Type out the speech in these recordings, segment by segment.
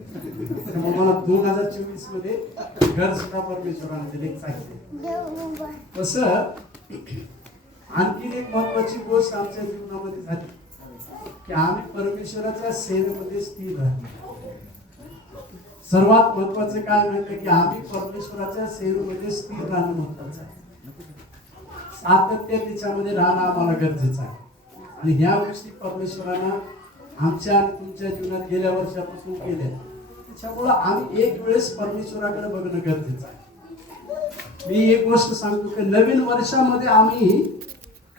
मला 2024 मध्ये घर सुद्धा परमेश्वराने दिले सांगितले. तसं आणखीन एक महत्वाची गोष्ट आमच्या जीवनामध्ये झाली की आम्ही परमेश्वराच्या सेवेमध्ये स्थिर राहतो. सर्वात महत्वाचं काय माहिती की आम्ही परमेश्वराच्या सेवेमध्ये स्थिर राहणं महत्वाचं आहे. सातत्य त्याच्यामध्ये राहणं आम्हाला गरजेचं आहे. आणि ह्या गोष्टी परमेश्वरानं आमच्या आणि तुमच्या जीवनात गेल्या वर्षापासून केल्या. त्याच्यामुळं आम्ही एक वेळेस परमेश्वराकडे बघणं गरजेचं आहे. मी एक गोष्ट सांगतो की नवीन वर्षामध्ये आम्ही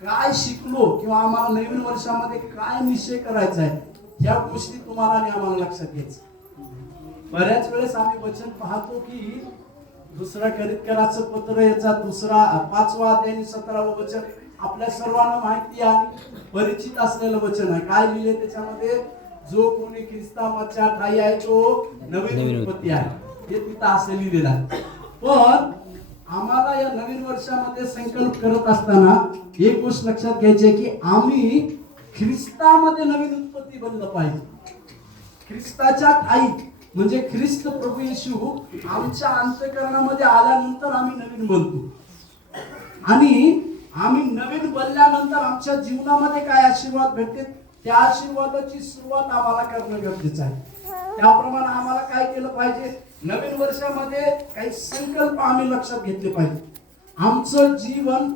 काय शिकलो किंवा आम्हाला नवीन वर्षामध्ये काय निश्चय करायचा आहे ह्या गोष्टी तुम्हाला आणि आम्हाला लक्षात घ्यायचं. बऱ्याच वेळेस आम्ही वचन पाहतो की दुसरा करितकराचं पत्र याचा 5वा अध्याय 17वं वचन आपल्या सर्वांना माहिती आणि परिचित असलेलं वचन आहे. काय लिहिले त्याच्यामध्ये? जो कोणी ख्रिस्ताच्या ठाई आहे तो नवीन उत्पत्ती आहे, हे तिथं असं लिहिलेलं आहे. पण आम्हाला या नवीन वर्षामध्ये संकल्प करत असताना एक गोष्ट लक्षात घ्यायची आहे की आम्ही ख्रिस्तामध्ये नवीन उत्पत्ती बनलं पाहिजे. ख्रिस्ताच्या ठाई म्हणजे ख्रिस्त प्रभू येशू आमच्या अंतःकरणामध्ये आल्यानंतर आम्ही नवीन बनतो. आणि आम्ही नवीन बनल्यानंतर आमच्या जीवनामध्ये काय आशीर्वाद भेटते त्या आशीर्वादाची सुरुवात आम्हाला करणं गरजेचं आहे. त्याप्रमाणे आम्हाला काय केलं पाहिजे? नवीन वर्षामध्ये काही संकल्प आम्ही लक्षात घेतले पाहिजे. आमचं जीवन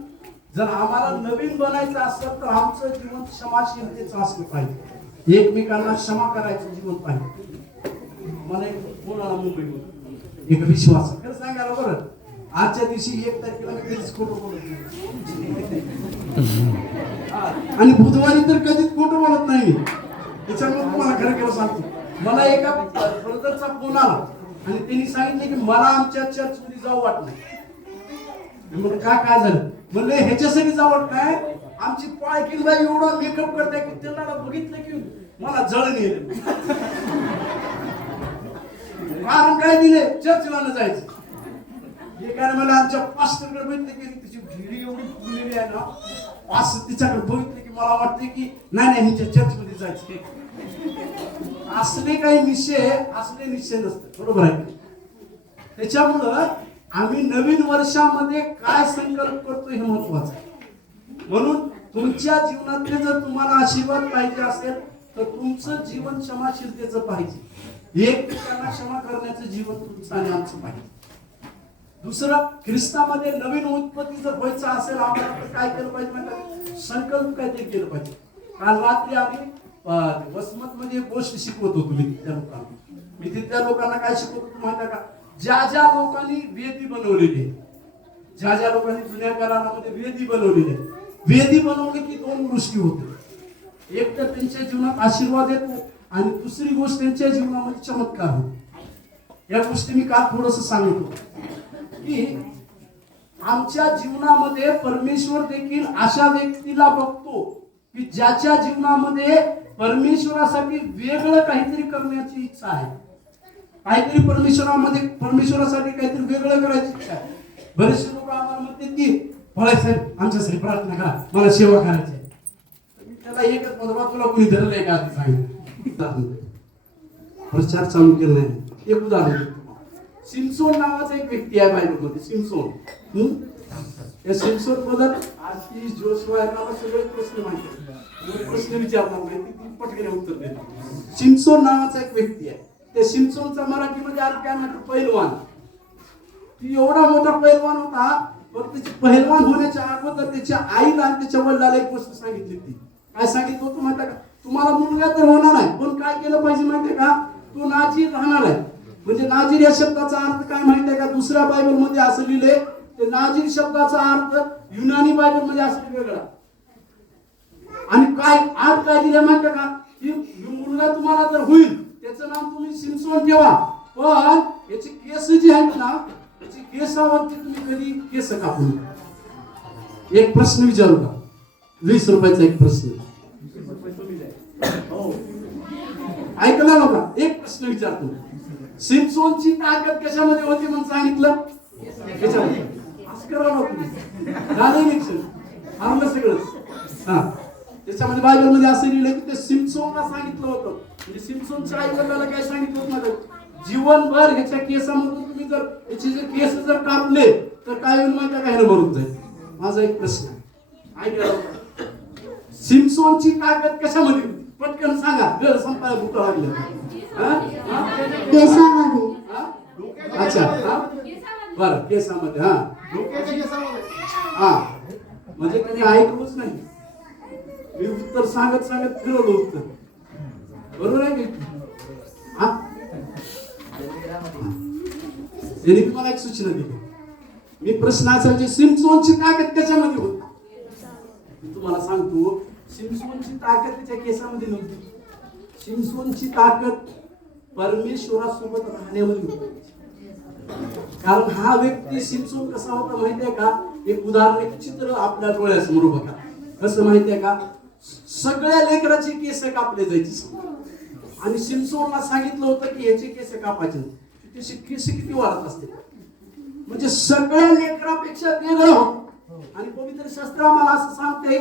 जर आम्हाला नवीन बनायचं असेल तर आमचं जीवन क्षमाशीलतेचं असलं पाहिजे. एकमेकांना क्षमा करायचं जीवन पाहिजे. मला एक फोन आला मुंबईहून, एक विश्वास खरं सांगायला बरं आजच्या दिवशी 1 तारखेला मी कधीच खोटं बोलत नाही आणि बुधवारी तर कधीच खोटं बोलत नाही. त्याच्यामुळे तुम्हाला खरं सांगतो, मला एका ब्रदरचा फोन आला आणि त्यांनी सांगितले की मला आमच्या चर्चमध्ये जाऊ वाटत नाही. म्हणलं काय झालं? म्हणले ह्याच्यासाठी जाऊ वाटत नाही, आमची पाळखी बाई एवढा मेकअप करताय की त्यांना बघितलं की मला जळण येईल. कारण काय दिले? चर्चला न जायचं. हे काय मला आमच्या पास्टरकडे बघितले की तिची भिडी एवढी फुललेली आहे ना, पास्टर तिच्याकडे बघितले की मला वाटते की नाही ह्याच्या चर्चमध्ये जायचं. असले काही निश्चय नसते, बरोबर आहे. त्याच्यामुळं आम्ही नवीन वर्षामध्ये काय संकल्प करतो हे महत्वाचं आहे. म्हणून तुमच्या जीवनातले जर तुम्हाला आशीर्वाद पाहिजे असेल तर तुमचं जीवन क्षमाशीलतेचं पाहिजे. एकमेकांना क्षमा करण्याचं जीवन तुमचं आणि आमचं पाहिजे. दुसरं, ख्रिस्तामध्ये नवीन उत्पत्ती जर व्हायचं असेल आम्हाला तर काय केलं पाहिजे? म्हणजे संकल्प काहीतरी केलं पाहिजे. काल रात्री आम्ही वसमत मध्ये एक गोष्ट शिकवत होतो. मी तिथल्या लोकांना काय शिकवत होतो माहिती का? ज्या लोकांनी वेदी बनवलेली, ज्या लोकांनी जुन्या करारामध्ये वेदी बनवलेली, वेदी बनवली की 2 गोष्टी होते. एक तर त्यांच्या जीवनात आशीर्वाद येतो आणि दुसरी गोष्ट त्यांच्या जीवनामध्ये चमत्कार होतो. या गोष्टी मी काल थोडंसं सांगितलं की आमच्या जीवनामध्ये परमेश्वर देखील अशा व्यक्तीला बघतो की ज्याच्या जीवनामध्ये परमेश्वरासाठी वेगळं काहीतरी करण्याची इच्छा आहे. काहीतरी परमेश्वरासाठी काहीतरी वेगळं करायची इच्छा आहे. बरेचसे लोक आम्हाला म्हणतात की भळे साहेब आमच्यासाठी प्रार्थना करा, मला सेवा करायची आहे. मी त्याला एकच म्हणतो, तुला कोणी धरलंय का ते सांगितलं. प्रचार चालू केला नाही. एक उदाहरण, सिमसोन नावाचा एक व्यक्ती आहे बायबलमध्ये. सिमसोन या सिमसोन बद्दल आज ती जोशवा यांना सगळे प्रश्न माहिती, प्रश्न विचारणार नाही, ती पटकन उत्तर देते. सिमसोन नावाचा एक व्यक्ती आहे. त्या सिमसोनचा मराठीमध्ये अर्थ काय म्हणतात? पैलवान. ती एवढा मोठा पैलवान होता, पण त्याची पैलवान होण्याच्या अगोदर त्याच्या आईला आणि त्याच्या वडिलाला एक गोष्ट सांगितली. ती काय सांगितलं होतं माहिती का? तुम्हाला मुलगा तर होणार नाही, पण काय केलं पाहिजे माहितीये का? तो नाजीर राहणार आहे. म्हणजे नाजीर या शब्दाचा अर्थ काय माहितीये का? दुसऱ्या बायबल मध्ये असं लिहिले, ते नाजीर शब्दाचा अर्थ युनानी बायबल मध्ये असं वेगळा. आणि काय अर्थ काय दिले माहितीये का? की मुलगा तुम्हाला जर होईल त्याचं नाव तुम्ही सिमसोन ठेवा, पण याची केस जी आहेत ना, याची केसावरती तुम्ही कधी केस कापू नका. एक प्रश्न विचारू का? 20 रुपयाचा एक प्रश्न. ऐकला नका? एक प्रश्न विचारतो. सिमसोनची ताकद कशामध्ये होती म्हणून सांगितलं? त्याच्यामध्ये. असं करावं नको. झालं सगळंच. हा, त्याच्यामध्ये बायबलमध्ये असं लिहिलं की ते सिमसोनला सांगितलं होतं. म्हणजे सिमसोनच्या आई वडिलांना काय सांगितलं होतं? जीवनभर ह्याच्या केसामधून तुम्ही जर ह्याचे जर केस जर कापले तर काय होईल माहिती का? ह्यानं मरून जाईल. माझा एक प्रश्न आहे, ऐका. सिम्पसनची ताकद कशामध्ये होती? पटकन सांगा, वेळ संपायला भूक लागली. केसामध्ये. अच्छा, बरं, केसामध्ये. हा, म्हणजे कधी ऐकलंच नाही. मी उत्तर सांगत सांगत फिरवलं उत्तर. बरोबर आहे की? त्यांनी तुम्हाला एक सूचना दिली. मी प्रश्न असायचे सिम्पसनची ताकद कशामध्ये होती? तुम्हाला सांगतो, सिम्पसनची ताकद त्याच्या केसामध्ये नव्हती. सिम्पसनची ताकद परमेश्वरासोबत राहण्यामध्ये होती. कारण हा व्यक्ती सिम्पसन कसा होता माहितीये का? एक उदाहरण, एक चित्र आपल्या डोळ्यासमोर बघा. कसं माहितीये का? सगळ्या लेकराची केस कापले जायची आणि सिम्पसनला सांगितलं होतं की ह्याचे केस कापायचे. त्याचे केस किती वाढत असते, म्हणजे सगळ्या लेकरापेक्षा वेगळं होत. आणि पवित्र शास्त्र आम्हाला असं सांगते,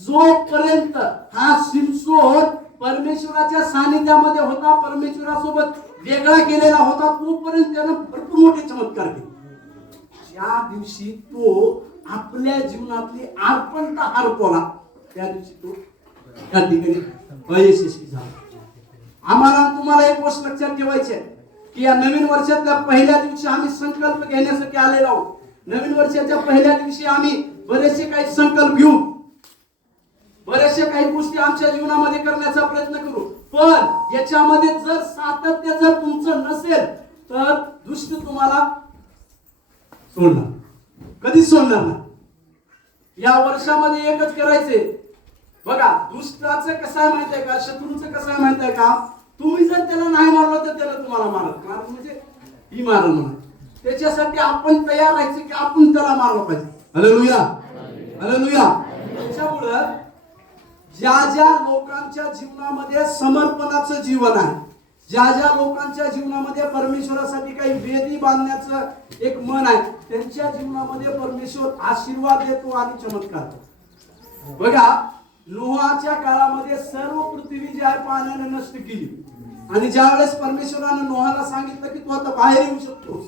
जोपर्यंत हा सिम्पसन परमेश्वराच्या सानिध्यामध्ये होता, परमेश्वरासोबत वेगळा केलेला होता, तोपर्यंत त्यानं भरपूर मोठे चमत्कार केले. ज्या दिवशी तो आपल्या जीवनातली अर्पणता हरपवला, त्या दिवशी तो त्या ठिकाणी अयशस्वी झाला. आम्हाला तुम्हाला एक गोष्ट लक्षात ठेवायची आहे की या नवीन वर्षातल्या पहिल्या दिवशी आम्ही संकल्प घेण्यासाठी आलेलो आहोत. नवीन वर्षाच्या पहिल्या दिवशी आम्ही बरेचसे काही संकल्प घेऊ, बरेचशा काही गोष्टी आमच्या जीवनामध्ये करण्याचा प्रयत्न करू. पण याच्यामध्ये जर सातत्य जर तुमचं नसेल तर दुष्ट तुम्हाला सोडणार, कधीच सोडणार नाही. या वर्षामध्ये एकच करायचे बघा. दुष्टाचं कसं आहे माहिती आहे का? शत्रूचं कसं आहे माहिती आहे का? तुम्ही जर त्याला नाही मारलं तर त्याला तुम्हाला मारत म्हणजे ही मारल म्हणून. त्याच्यासाठी आपण तयार राहायचं की आपण त्याला मारलं पाहिजे. Hallelujah, hallelujah. त्याच्यामुळं ज्या ज्या लोकांच्या जीवनामध्ये समर्पणाचं जीवन आहे, ज्या ज्या लोकांच्या जीवनामध्ये परमेश्वरासाठी काही वेदी बांधण्याचं एक मन आहे, त्यांच्या जीवनामध्ये परमेश्वर आशीर्वाद देतो आणि चमत्कार करतो. बघा, नोहाच्या काळामध्ये सर्व पृथ्वी जी आहे पाण्याने नष्ट केली आणि ज्या वेळेस परमेश्वराने नोहाला सांगितलं की तू आता बाहेर येऊ शकतोस,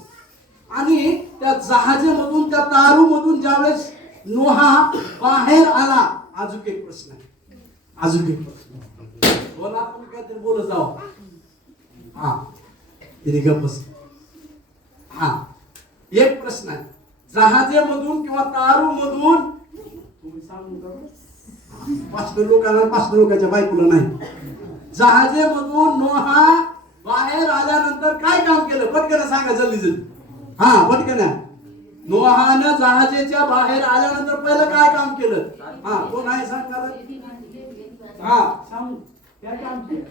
आणि त्या जहाजामधून त्या तारूमधून ज्यावेळेस नोहा बाहेर आला, अजून एक प्रश्न आहे, अजून एक प्रश्न बोला, तुम्ही काहीतरी बोलत जाओ. हा, तिने गप्प बस. हा, एक प्रश्न आहे, जहाजेमधून किंवा तारूमधून तुम्ही सांगू का? पाचशे लोकांच्या बायकोला नाही. जहाजेमधून नोहा बाहेर आल्यानंतर काय काम केलं? पटकन सांगा, जल्दी जल्दी. हा, पटकन. नोहानं जहाजेच्या बाहेर आल्यानंतर पहिलं काय काम केलं? हा, कोण आहे सांगणार? हा, सांगू. काय काम केलं?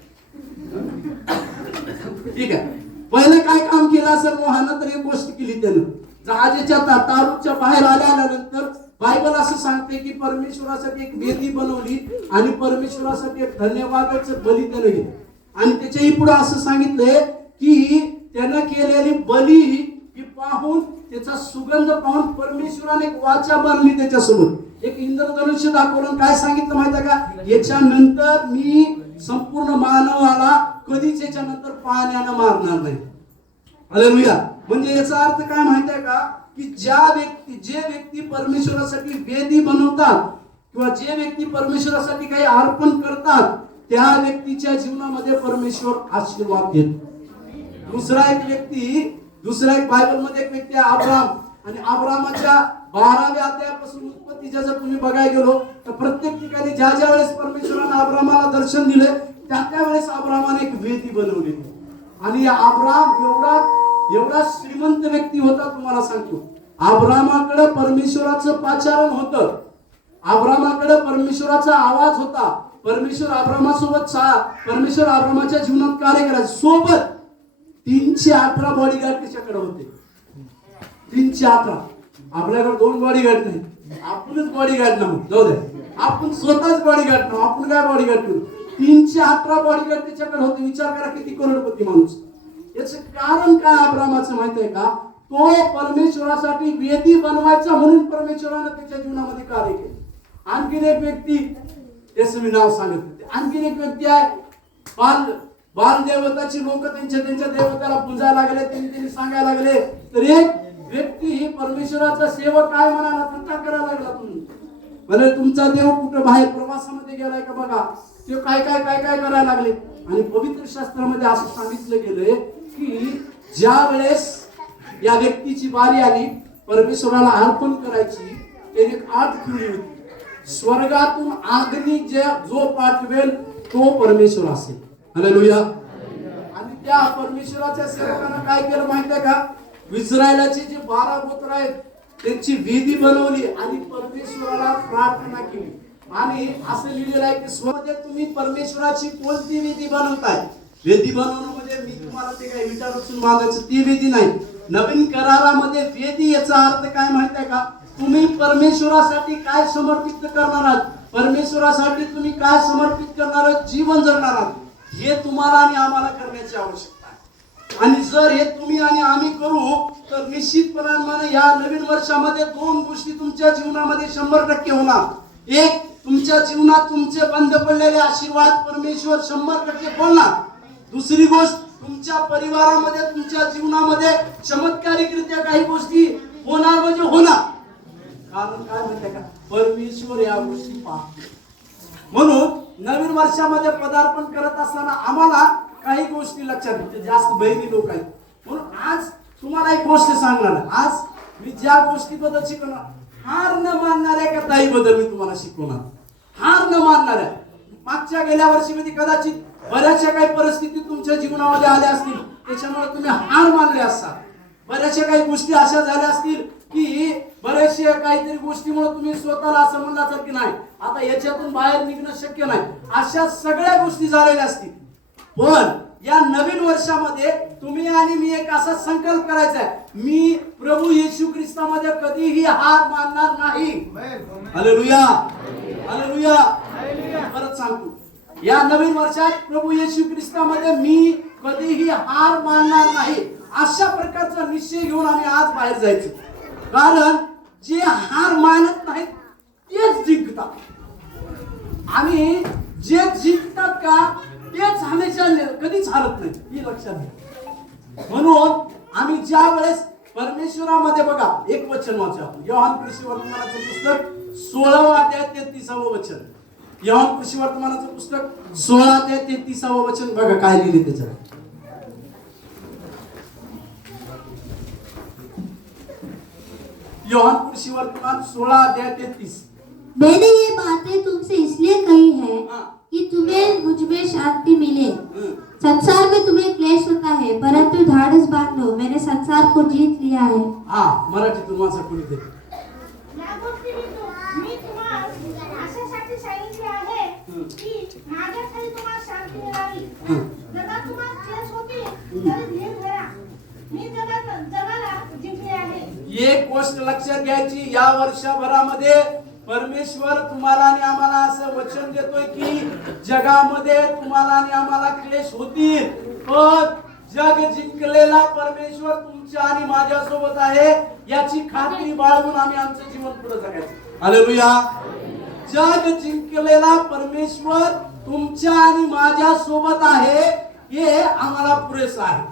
ठीक आहे, पहिलं काय काम केलं असेल नोहानं? तर एक गोष्ट केली त्यानं. जहाजेच्या तारूच्या बाहेर आल्यानंतर बायबल असं सांगते की परमेश्वरासाठी एक वेदी बनवली आणि परमेश्वरासाठी एक धन्यवादाचं बली त्यानं घेतलं. आणि त्याच्याही पुढे असं सांगितलंय की त्यानं केलेली बली ही पाहून, त्याचा सुगंध पाहून परमेश्वराने एक वाचा बांधली त्याच्यासोबत. एक इंद्रधनुष्य दाखवलं. काय सांगितलं माहिती का? याच्यानंतर मी संपूर्ण मानवाला कधीच याच्यानंतर पाण्यानं मारणार नाही. हालेलुया. म्हणजे याचा अर्थ काय माहिती आहे का? की जे व्यक्ती परमेश्वरासाठी वेदी बनवतात किंवा जे व्यक्ती परमेश्वरासाठी काही अर्पण करतात, त्या व्यक्तीच्या जीवनामध्ये परमेश्वर आशीर्वाद देतो. दुसरा एक बायबलमध्ये एक व्यक्ती आहे अब्राम. आणि अब्रामाच्या 12व्या अध्यायापासून उत्पत्तीच्या जर तुम्ही बघायला गेलो तर प्रत्येक ठिकाणी ज्या ज्या वेळेस परमेश्वराने अब्रामाला दर्शन दिले त्या वेळेस अब्रामाने एक वेदी बनवली. आणि अब्राम एवढा श्रीमंत व्यक्ती होता, तुम्हाला सांगतो. अब्रामाकडे परमेश्वराचं पाचारण होतं, अब्रामाकडे परमेश्वराचा आवाज होता, परमेश्वर अब्रामाच्या जीवनात कार्य करायचं. सोबत 318 बॉडीगार्ड त्याच्याकडे होते. 318. आपल्याकडे 2 बॉडीगार्ड नाही, आपणच बॉडीगार्ड ना. जाऊ द्या, आपण स्वतःच बॉडीगार्ड ना, आपण काय बॉडीगार्ड करू? 318 बॉडीगार्ड त्याच्याकडे होते. विचार करा किती करोडपती माणूस. याचं कारण काय अब्रामाचं माहिती आहे का? तो परमेश्वरासाठी वेदी बनवायचा म्हणून परमेश्वराने त्याच्या जीवनामध्ये कार्य केले. आणखीन एक व्यक्ती, त्याचं मी नाव सांगत होते. आणखीन एक व्यक्ती आहे बाल देवताची लोक त्यांच्या देवताला पूजायला लागले, त्यांनी सांगायला लागले. तर एक व्यक्ती ही परमेश्वराचा सेवक काय म्हणाला, थट्टा करायला लागला. तुम्ही भले तुमचा देव कुठं बाहेर प्रवासामध्ये गेलाय का बघा, ते काय करायला लागले. आणि पवित्र शास्त्रामध्ये असं सांगितलं गेलंय की ज्या वेळेस या व्यक्तीची बारी आली परमेश्वराला अर्पण करायची, त्याने आठ ठेवली होती. स्वर्गातून अग्नी जो पाठवेल तो परमेश्वर असेल. हालेलुया. आणि त्या परमेश्वराच्या सेवकानं काय केलं माहितीये का, इस्रायलाचे जे 12 गोत्र आहेत त्यांची वेदी बनवली आणि परमेश्वराला प्रार्थना केली. आणि असं लिहिलेलं आहे की स्वमध्ये तुम्ही परमेश्वराची कोणती वेदी बनवताय. वेदी बनवणं म्हणजे मी तुम्हाला ते काय विटा रचून बांधायचं ती वेदी नाही. नवीन करारामध्ये वेदी याचा अर्थ काय माहित आहे का, तुम्ही परमेश्वरासाठी काय समर्पित करणार आहात, परमेश्वरासाठी तुम्ही काय समर्पित करणार आहात, जीवन जगणार आहात, हे तुम्हाला आणि आम्हाला करण्याची आवश्यकता आहे. आणि जर हे तुम्ही आणि आम्ही करू तर निश्चितपणाने या नवीन वर्षामध्ये 2 गोष्टी तुमच्या जीवनामध्ये 100% होणार. एक, तुमच्या जीवनात तुमचे बंद पडलेले आशीर्वाद परमेश्वर 100% बोलणार. दुसरी गोष्ट, तुमच्या परिवारामध्ये तुमच्या जीवनामध्ये चमत्कारिकरित्या काही गोष्टी होणार म्हणजे होणार. कारण काय म्हणते का, परमेश्वर या गोष्टी पाहतो. म्हणून नवीन वर्षामध्ये पदार्पण करत असताना आम्हाला काही गोष्टी लक्षात घेते. जास्त बहिणी लोक आहेत म्हणून आज तुम्हाला एक गोष्ट सांगणार आहे. आज मी ज्या गोष्टीबद्दल शिकवणार, हार न मानणाऱ्या एका ताईबद्दल मी तुम्हाला शिकवणार. हार न मानणाऱ्या, मागच्या गेल्या वर्षीमध्ये कदाचित बऱ्याचशा काही परिस्थिती तुमच्या जीवनामध्ये आल्या असतील, त्याच्यामुळे तुम्ही हार मानले असाल. बऱ्याचशा काही गोष्टी अशा झाल्या असतील की बऱ्याचशा काहीतरी गोष्टीमुळे तुम्ही स्वतःला असं म्हणला असाल की नाही आता याच्यातून बाहेर निघणं शक्य नाही. अशा सगळ्या गोष्टी झालेल्या असतील. पण या नवीन वर्षामध्ये तुम्ही आणि मी एक असा संकल्प करायचा आहे, मी प्रभू येशू ख्रिस्तामध्ये कधीही हार मानणार नाही. Hallelujah, hallelujah. परत सांगतो, या नवीन वर्षात प्रभू येशू ख्रिस्तामध्ये मी कधीही हार मानणार नाही. अशा प्रकारचा निश्चय घेऊन आम्ही आज बाहेर जायचं. कारण जे हार मानत नाहीत तेच जिंकतात आणि जे जिंकतात का तेच हमेशा कधीच हारत नाही, ही लक्षात घ्या. म्हणून आम्ही ज्या वेळेस परमेश्वरामध्ये बघा, एक वचन वाचा आपण, योहान कृषी वर्तमानाचं पुस्तक 16 अध्याय 33 वचन. योहान कृषी वर्तमानाचं पुस्तक 16 अध्याय 33 वचन बघा काय लिहिले त्याच्यात. योहान कृषि वर्तमान 16 अध्याय 33। मैंने ये बातें तुमसे इसलिए कही है कि तुम्हें मुझ में शांति मिले। संसार में तुम्हें क्लेश होता है, परंतु धाड़स बांधो, मैंने संसार को जीत लिया है। मराठीतून वाचा कोणी ते. या गोष्टी मी तुम्हाला अशासाठी सांगितले आहे की माझ्या खाली तुम्हाला शांती मिळावी. जगात तुम्हाला क्लेश होतील तरी धीर धरा, मी जगाला जिंकले आहे. एक गोष्ट लक्षात घ्यायची, या वर्षभरामध्ये परमेश्वर तुम्हाला आणि आम्हाला असं वचन देतोय की जगामध्ये तुम्हाला आणि आम्हाला क्लेश होतील, पण जग जिंकलेला परमेश्वर तुमच्या आणि माझ्या सोबत आहे याची खात्री बाळगून आम्ही आमचं जीवन पुढे जगायचं. हालेलुया. जग जिंकलेला परमेश्वर तुमच्या आणि माझ्या सोबत आहे हे आम्हाला पुरेसं आहे.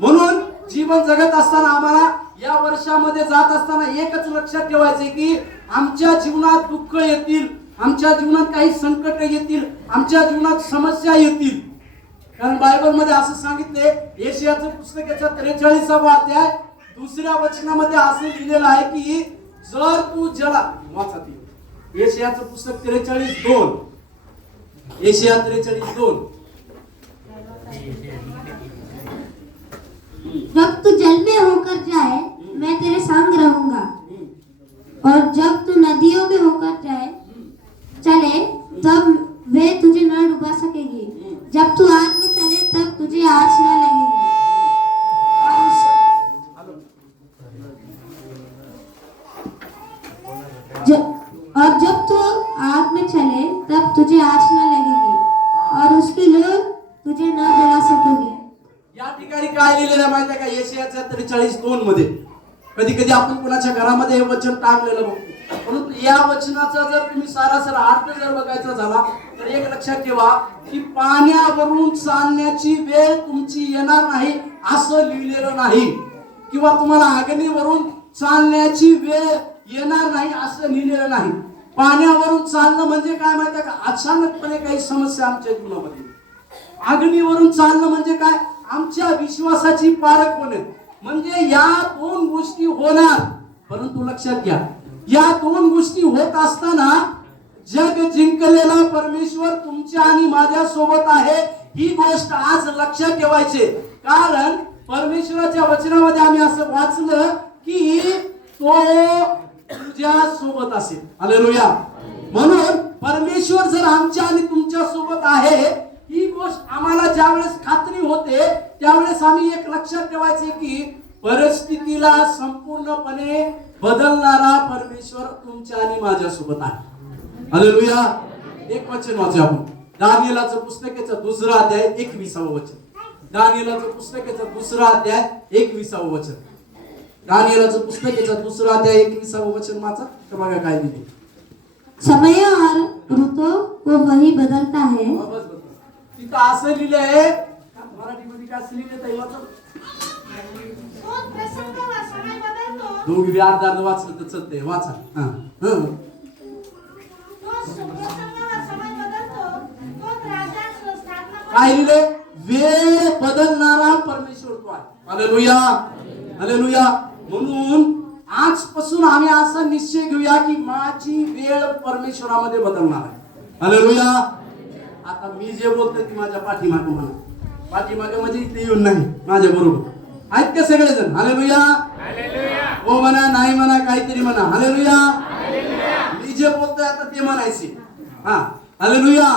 म्हणून जीवन जगत असताना आम्हाला या वर्षामध्ये जात असताना एकच लक्षात ठेवायचे की आमच्या जीवनात दुःख येतील, आमच्या जीवनात काही संकट येतील, आमच्या जीवनात समस्या येतील. कारण बायबल मध्ये असं सांगितले, यशायाचं पुस्तक याच्या 43 अध्याय 2 वचनामध्ये असं लिहिलेलं आहे की जर तू जला वाचा ती यशायाचं पुस्तक 43:2, यशाया 43:2, जब तू जल में होकर जाए मैं तेरे संग रहूंगा, और जब तू नदियों में होकर चले तब वे तुझे न डुबा सकेगी, जब तू आग में चले तब तुझे आँच न लगेगी। और जब तू आग में चले तब तुझे आँच न लगेगी और उसकी लौ तुझे न जला सकेगी। या ठिकाणी काय लिहिलेलं आहे माहिती आहे का, यशायाच्या 43:2 मध्ये. कधी कधी आपण कोणाच्या घरामध्ये हे वचन टांगलेलं बघतो, परंतु या वचनाचा जर तुम्ही सारासार अर्थ जर बघायचा झाला तर एक लक्षात ठेवा की पाण्यावरून चालण्याची वेळ तुमची येणार नाही असं लिहिलेलं नाही, किंवा तुम्हाला अग्नीवरून चालण्याची वेळ येणार नाही असं लिहिलेलं नाही. पाण्यावरून चालणं म्हणजे काय माहिती का, अचानकपणे काही समस्या आमच्या जीवनामध्ये. अग्नीवरून चालणं म्हणजे काय, आमच्या विश्वासाची पारख होणे. म्हणजे या दोन गोष्टी होणार, परंतु लक्षात घ्या या दोन गोष्टी होत असताना जग जिंकलेला परमेश्वर तुमच्या आणि माझ्या सोबत आहे ही गोष्ट आज लक्षात ठेवायचे. कारण परमेश्वराच्या वचनामध्ये आम्ही असं वाचलं की तो तुझ्या सोबत असेल. हालेलुया. म्हणून परमेश्वर जर आमच्या आणि तुमच्या सोबत आहे ही गोष्ट आम्हाला ज्यावेळेस खात्री होते त्यावेळेस आम्ही एक लक्षात ठेवायचे की परिस्थितीला संपूर्णपणे बदलणारा परमेश्वर तुमच्या आणि माझ्या सोबत आहे. हालेलुया. एक वचन वाचू आपण, दानिएलाचं पुस्तकाचं 2 अध्याय 21 वचन. दानिएलाचं पुस्तकाचं 2 अध्याय 21 वचन. दानिएलाचं पुस्तकाचं 2 अध्याय 21 वचन वाचा तर बघा काय लिहिते. समय और ऋतु को वही बदलता है. तिथं असं लिहिलंय, मराठीमध्ये काय असं लिहिलंय ताई वाचा. तो प्रसंग व समय बदलतो. दोघी बी अर्धा वाचलं तर चालतंय, वाचा. तो प्रसंग व समय बदलतो. तो राजाची स्थापना करतो. काय लिहिलंय, वेळ बदलणारा परमेश्वर तो आहे. हालेलुया. हालेलुया. म्हणून आजपासून आम्ही असा निश्चय घेऊया की माझी वेळ परमेश्वरामध्ये बदलणार आहे. हालेलुया. आता मी जे बोलतोय ती माझ्या पाठीमागे म्हणा, पाठीमागे म्हणजे इथे येऊन नाही, माझ्या बरोबर आहेत का सगळेजण. हालेलुया. हो म्हणा, नाही म्हणा, काहीतरी म्हणा. हालेलुया. मी जे बोलतोय आता ते म्हणायचे. हा. हालेलुया.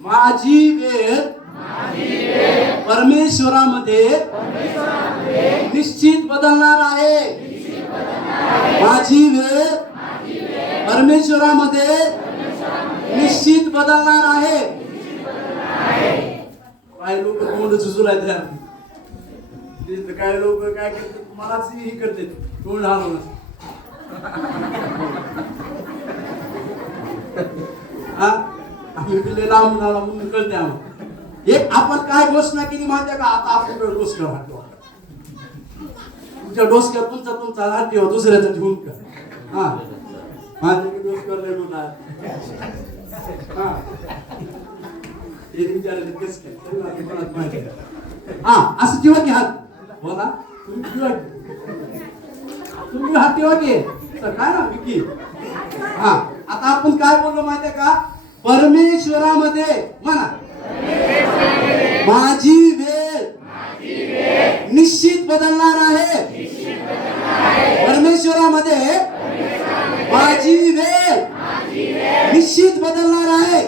माझी वेळ परमेश्वरामध्ये निश्चित बदलणार आहे. माझी वेळ परमेश्वरामध्ये निश्चित बदलणार आहे. काही लोक तोंड झुजूलाय तयार, काही लोक काय करतात मलाच हे करते तोंड हलवून. आम्ही दिले लांबून आला म्हणून कळते आम्हाला. एक आपण काय घोषणा केली माहिती आहे का, आता आपल्याकडे डोसक्यावर हात ठेवा. तुमच्या डोसक्यावर तुमचा हात ठेवा, दुसऱ्याचा ठेवून का. हा, माझ्या डोसक्यावर लय डोला आहे. हा, हे विचारायचं कसं काय, कोणाला माहिती आहे. हा, असं ठेवा की हात. बोला, तुम्ही हात ठेवा की. तर काय ना विकी. हा, आता आपण काय बोललो माहिती आहे का, परमेश्वरामध्ये म्हणा माझी वेळ निश्चित बदलणार आहे. परमेश्वरामध्ये माझी वेळ निश्चित बदलणार आहे.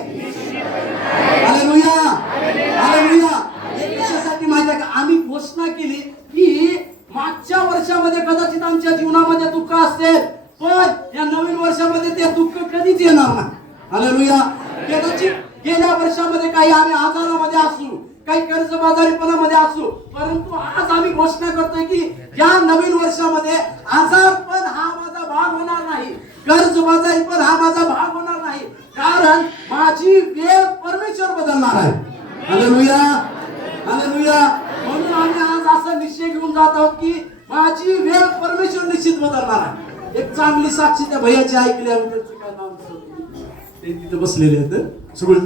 हालेलुया. हालेलुया. एक कशासाठी माहिती आहे का, आम्ही घोषणा केली की मागच्या वर्षामध्ये कदाचित आमच्या जीवनामध्ये दुःख असेल, पण या नवीन वर्षामध्ये ते दुःख कधीच येणार नाही. हालेलुया. कदाचित गेल्या वर्षामध्ये काही आम्ही आजारामध्ये असू, काही कर्जबाजारीपणामध्ये असू, परंतु आज आम्ही घोषणा करतोय की या नवीन वर्षामध्ये आजारपण हा माझा भाग होणार नाही, कर्जबाजारीपण हा माझा भाग होणार नाही. कारण माझी वेळ परमेश्वर बदलणार आहे. हालेलुया. हालेलुया. म्हणून आम्ही आज असा निश्चय घेऊन जात आहोत की माझी वेळ परमेश्वर निश्चित बदलणार आहे. एक चांगली साक्षी त्या भैयाची ऐकली आम्ही, त्यांचं काय नाव ते तिथे बसलेले आहेत सगळं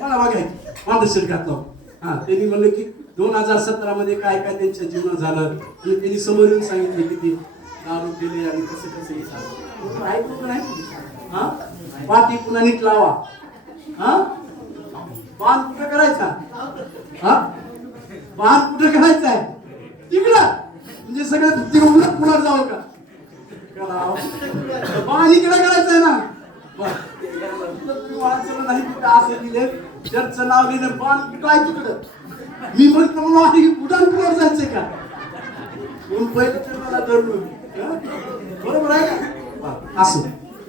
मला बघायचं मार्गदर्शन घातलं. हा, त्यांनी म्हणलं की 2017 मध्ये काय काय त्यांच्या जीवनात झालं आणि त्यांनी समोर येऊन सांगितले की ते दारू दिले आणि कसं कसं हे झालं. ऐकलं नाही. हा, पाठी पुन्हा नीट लावा. हा, बाण कुठं करायचा. हा, बाण कुठं करायचा आहे तिकडं, म्हणजे सगळं तिकडं पुन्हा जावं का, बाण इकडं करायचं आहे ना. तुम्ही वाचलं नाही तिथं असं लिहिले, चर्चचं नाव लिहिलं, बाण कुठं आहे तिकडं. मी म्हटलं मला उड्डाण पुलावर जायचंय का, म्हणून पहिलं मला धरलो. बरोबर आहे का. असं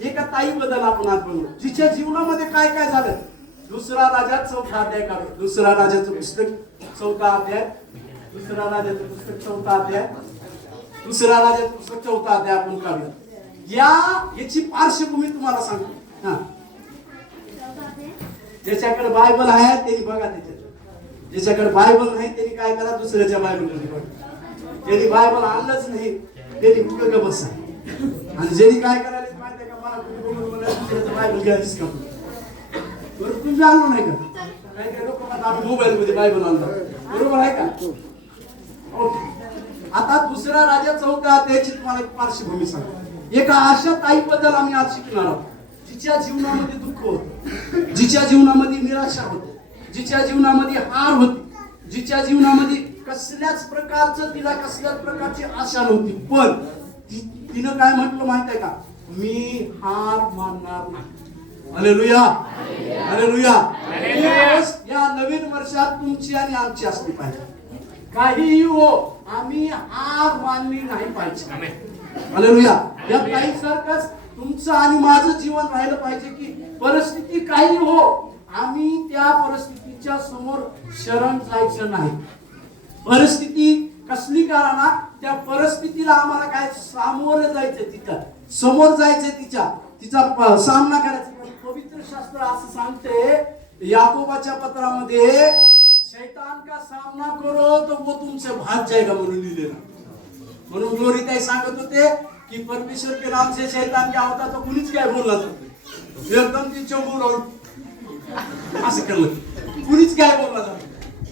एका ताई बद्दल आपण आज बोलू, जिच्या जीवनामध्ये काय काय झालं. दुसरा राजा 4था अध्याय काढू. दुसरा राजाचं पुस्तक 4था अध्याय. दुसरा राजाचं पुस्तक 4था अध्याय. दुसरा राजाचं पुस्तक 4था अध्याय आपण काढूया. याची पार्श्वभूमी तुम्हाला सांगतो. हा, ज्याच्याकडे बायबल आहे त्यांनी बघा त्याच्यात, ज्याच्याकडे बायबल नाही त्यांनी काय करा, दुसऱ्याच्या बायबल मध्ये बघा. ज्यांनी बायबल आणलंच नाही त्यांनी कुठं बसा. आणि ज्यांनी काय करायला माहिती आहे का, मला दुसऱ्याचं बायबल घ्यायचीच का बरं, तुम्ही आणलो नाही का? काही काही लोक आम्ही मोबाईल मध्ये बायबल आणलं, बरोबर आहे का? ओके. आता दुसरा राजा 4 त्याची तुम्हाला एक पार्श्वभूमी सांगतो. एका अशा ताईबद्दल आम्ही आज शिकणार आहोत, जिच्या जीवनामध्ये दुःख होतं, जिच्या जीवनामध्ये निराशा होती, जिच्या जीवनामध्ये हार होती, जिच्या जीवनामध्ये कसल्याच प्रकारची आशा नव्हती. पण तिनं काय म्हटलं माहित आहे का, मी हार मानणार नाही. Hallelujah, hallelujah. या नवीन वर्षात तुमची आणि आमची असली पाहिजे. काहीही हो, आम्ही हार मानली नाही पाहिजे. हालेलुया. या ताईसारखंच तुमचं आणि माझं जीवन राहिलं पाहिजे की परिस्थिती काही हो, आम्ही त्या परिस्थितीच्या समोर शरण जायचं नाही. परिस्थिती कसली करा, त्या परिस्थितीला आम्हाला काय सामोरं जायचं, तिथं समोर जायचं, तिचा सामना करायचा. पवित्र शास्त्र असं सांगते याकोबाच्या पत्रामध्ये, शैतान का सामना करो तो वो तुमसे भाग जाएगा म्हणून लिहिलेलं. म्हणून ग्लोरीताई सांगत होते की परमेश्वर के नाम से शैतान क्या होता तो कुणीच काय बोलला जात, एकदम ती चौगुर असं केलं, कुणीच काय बोलला जात.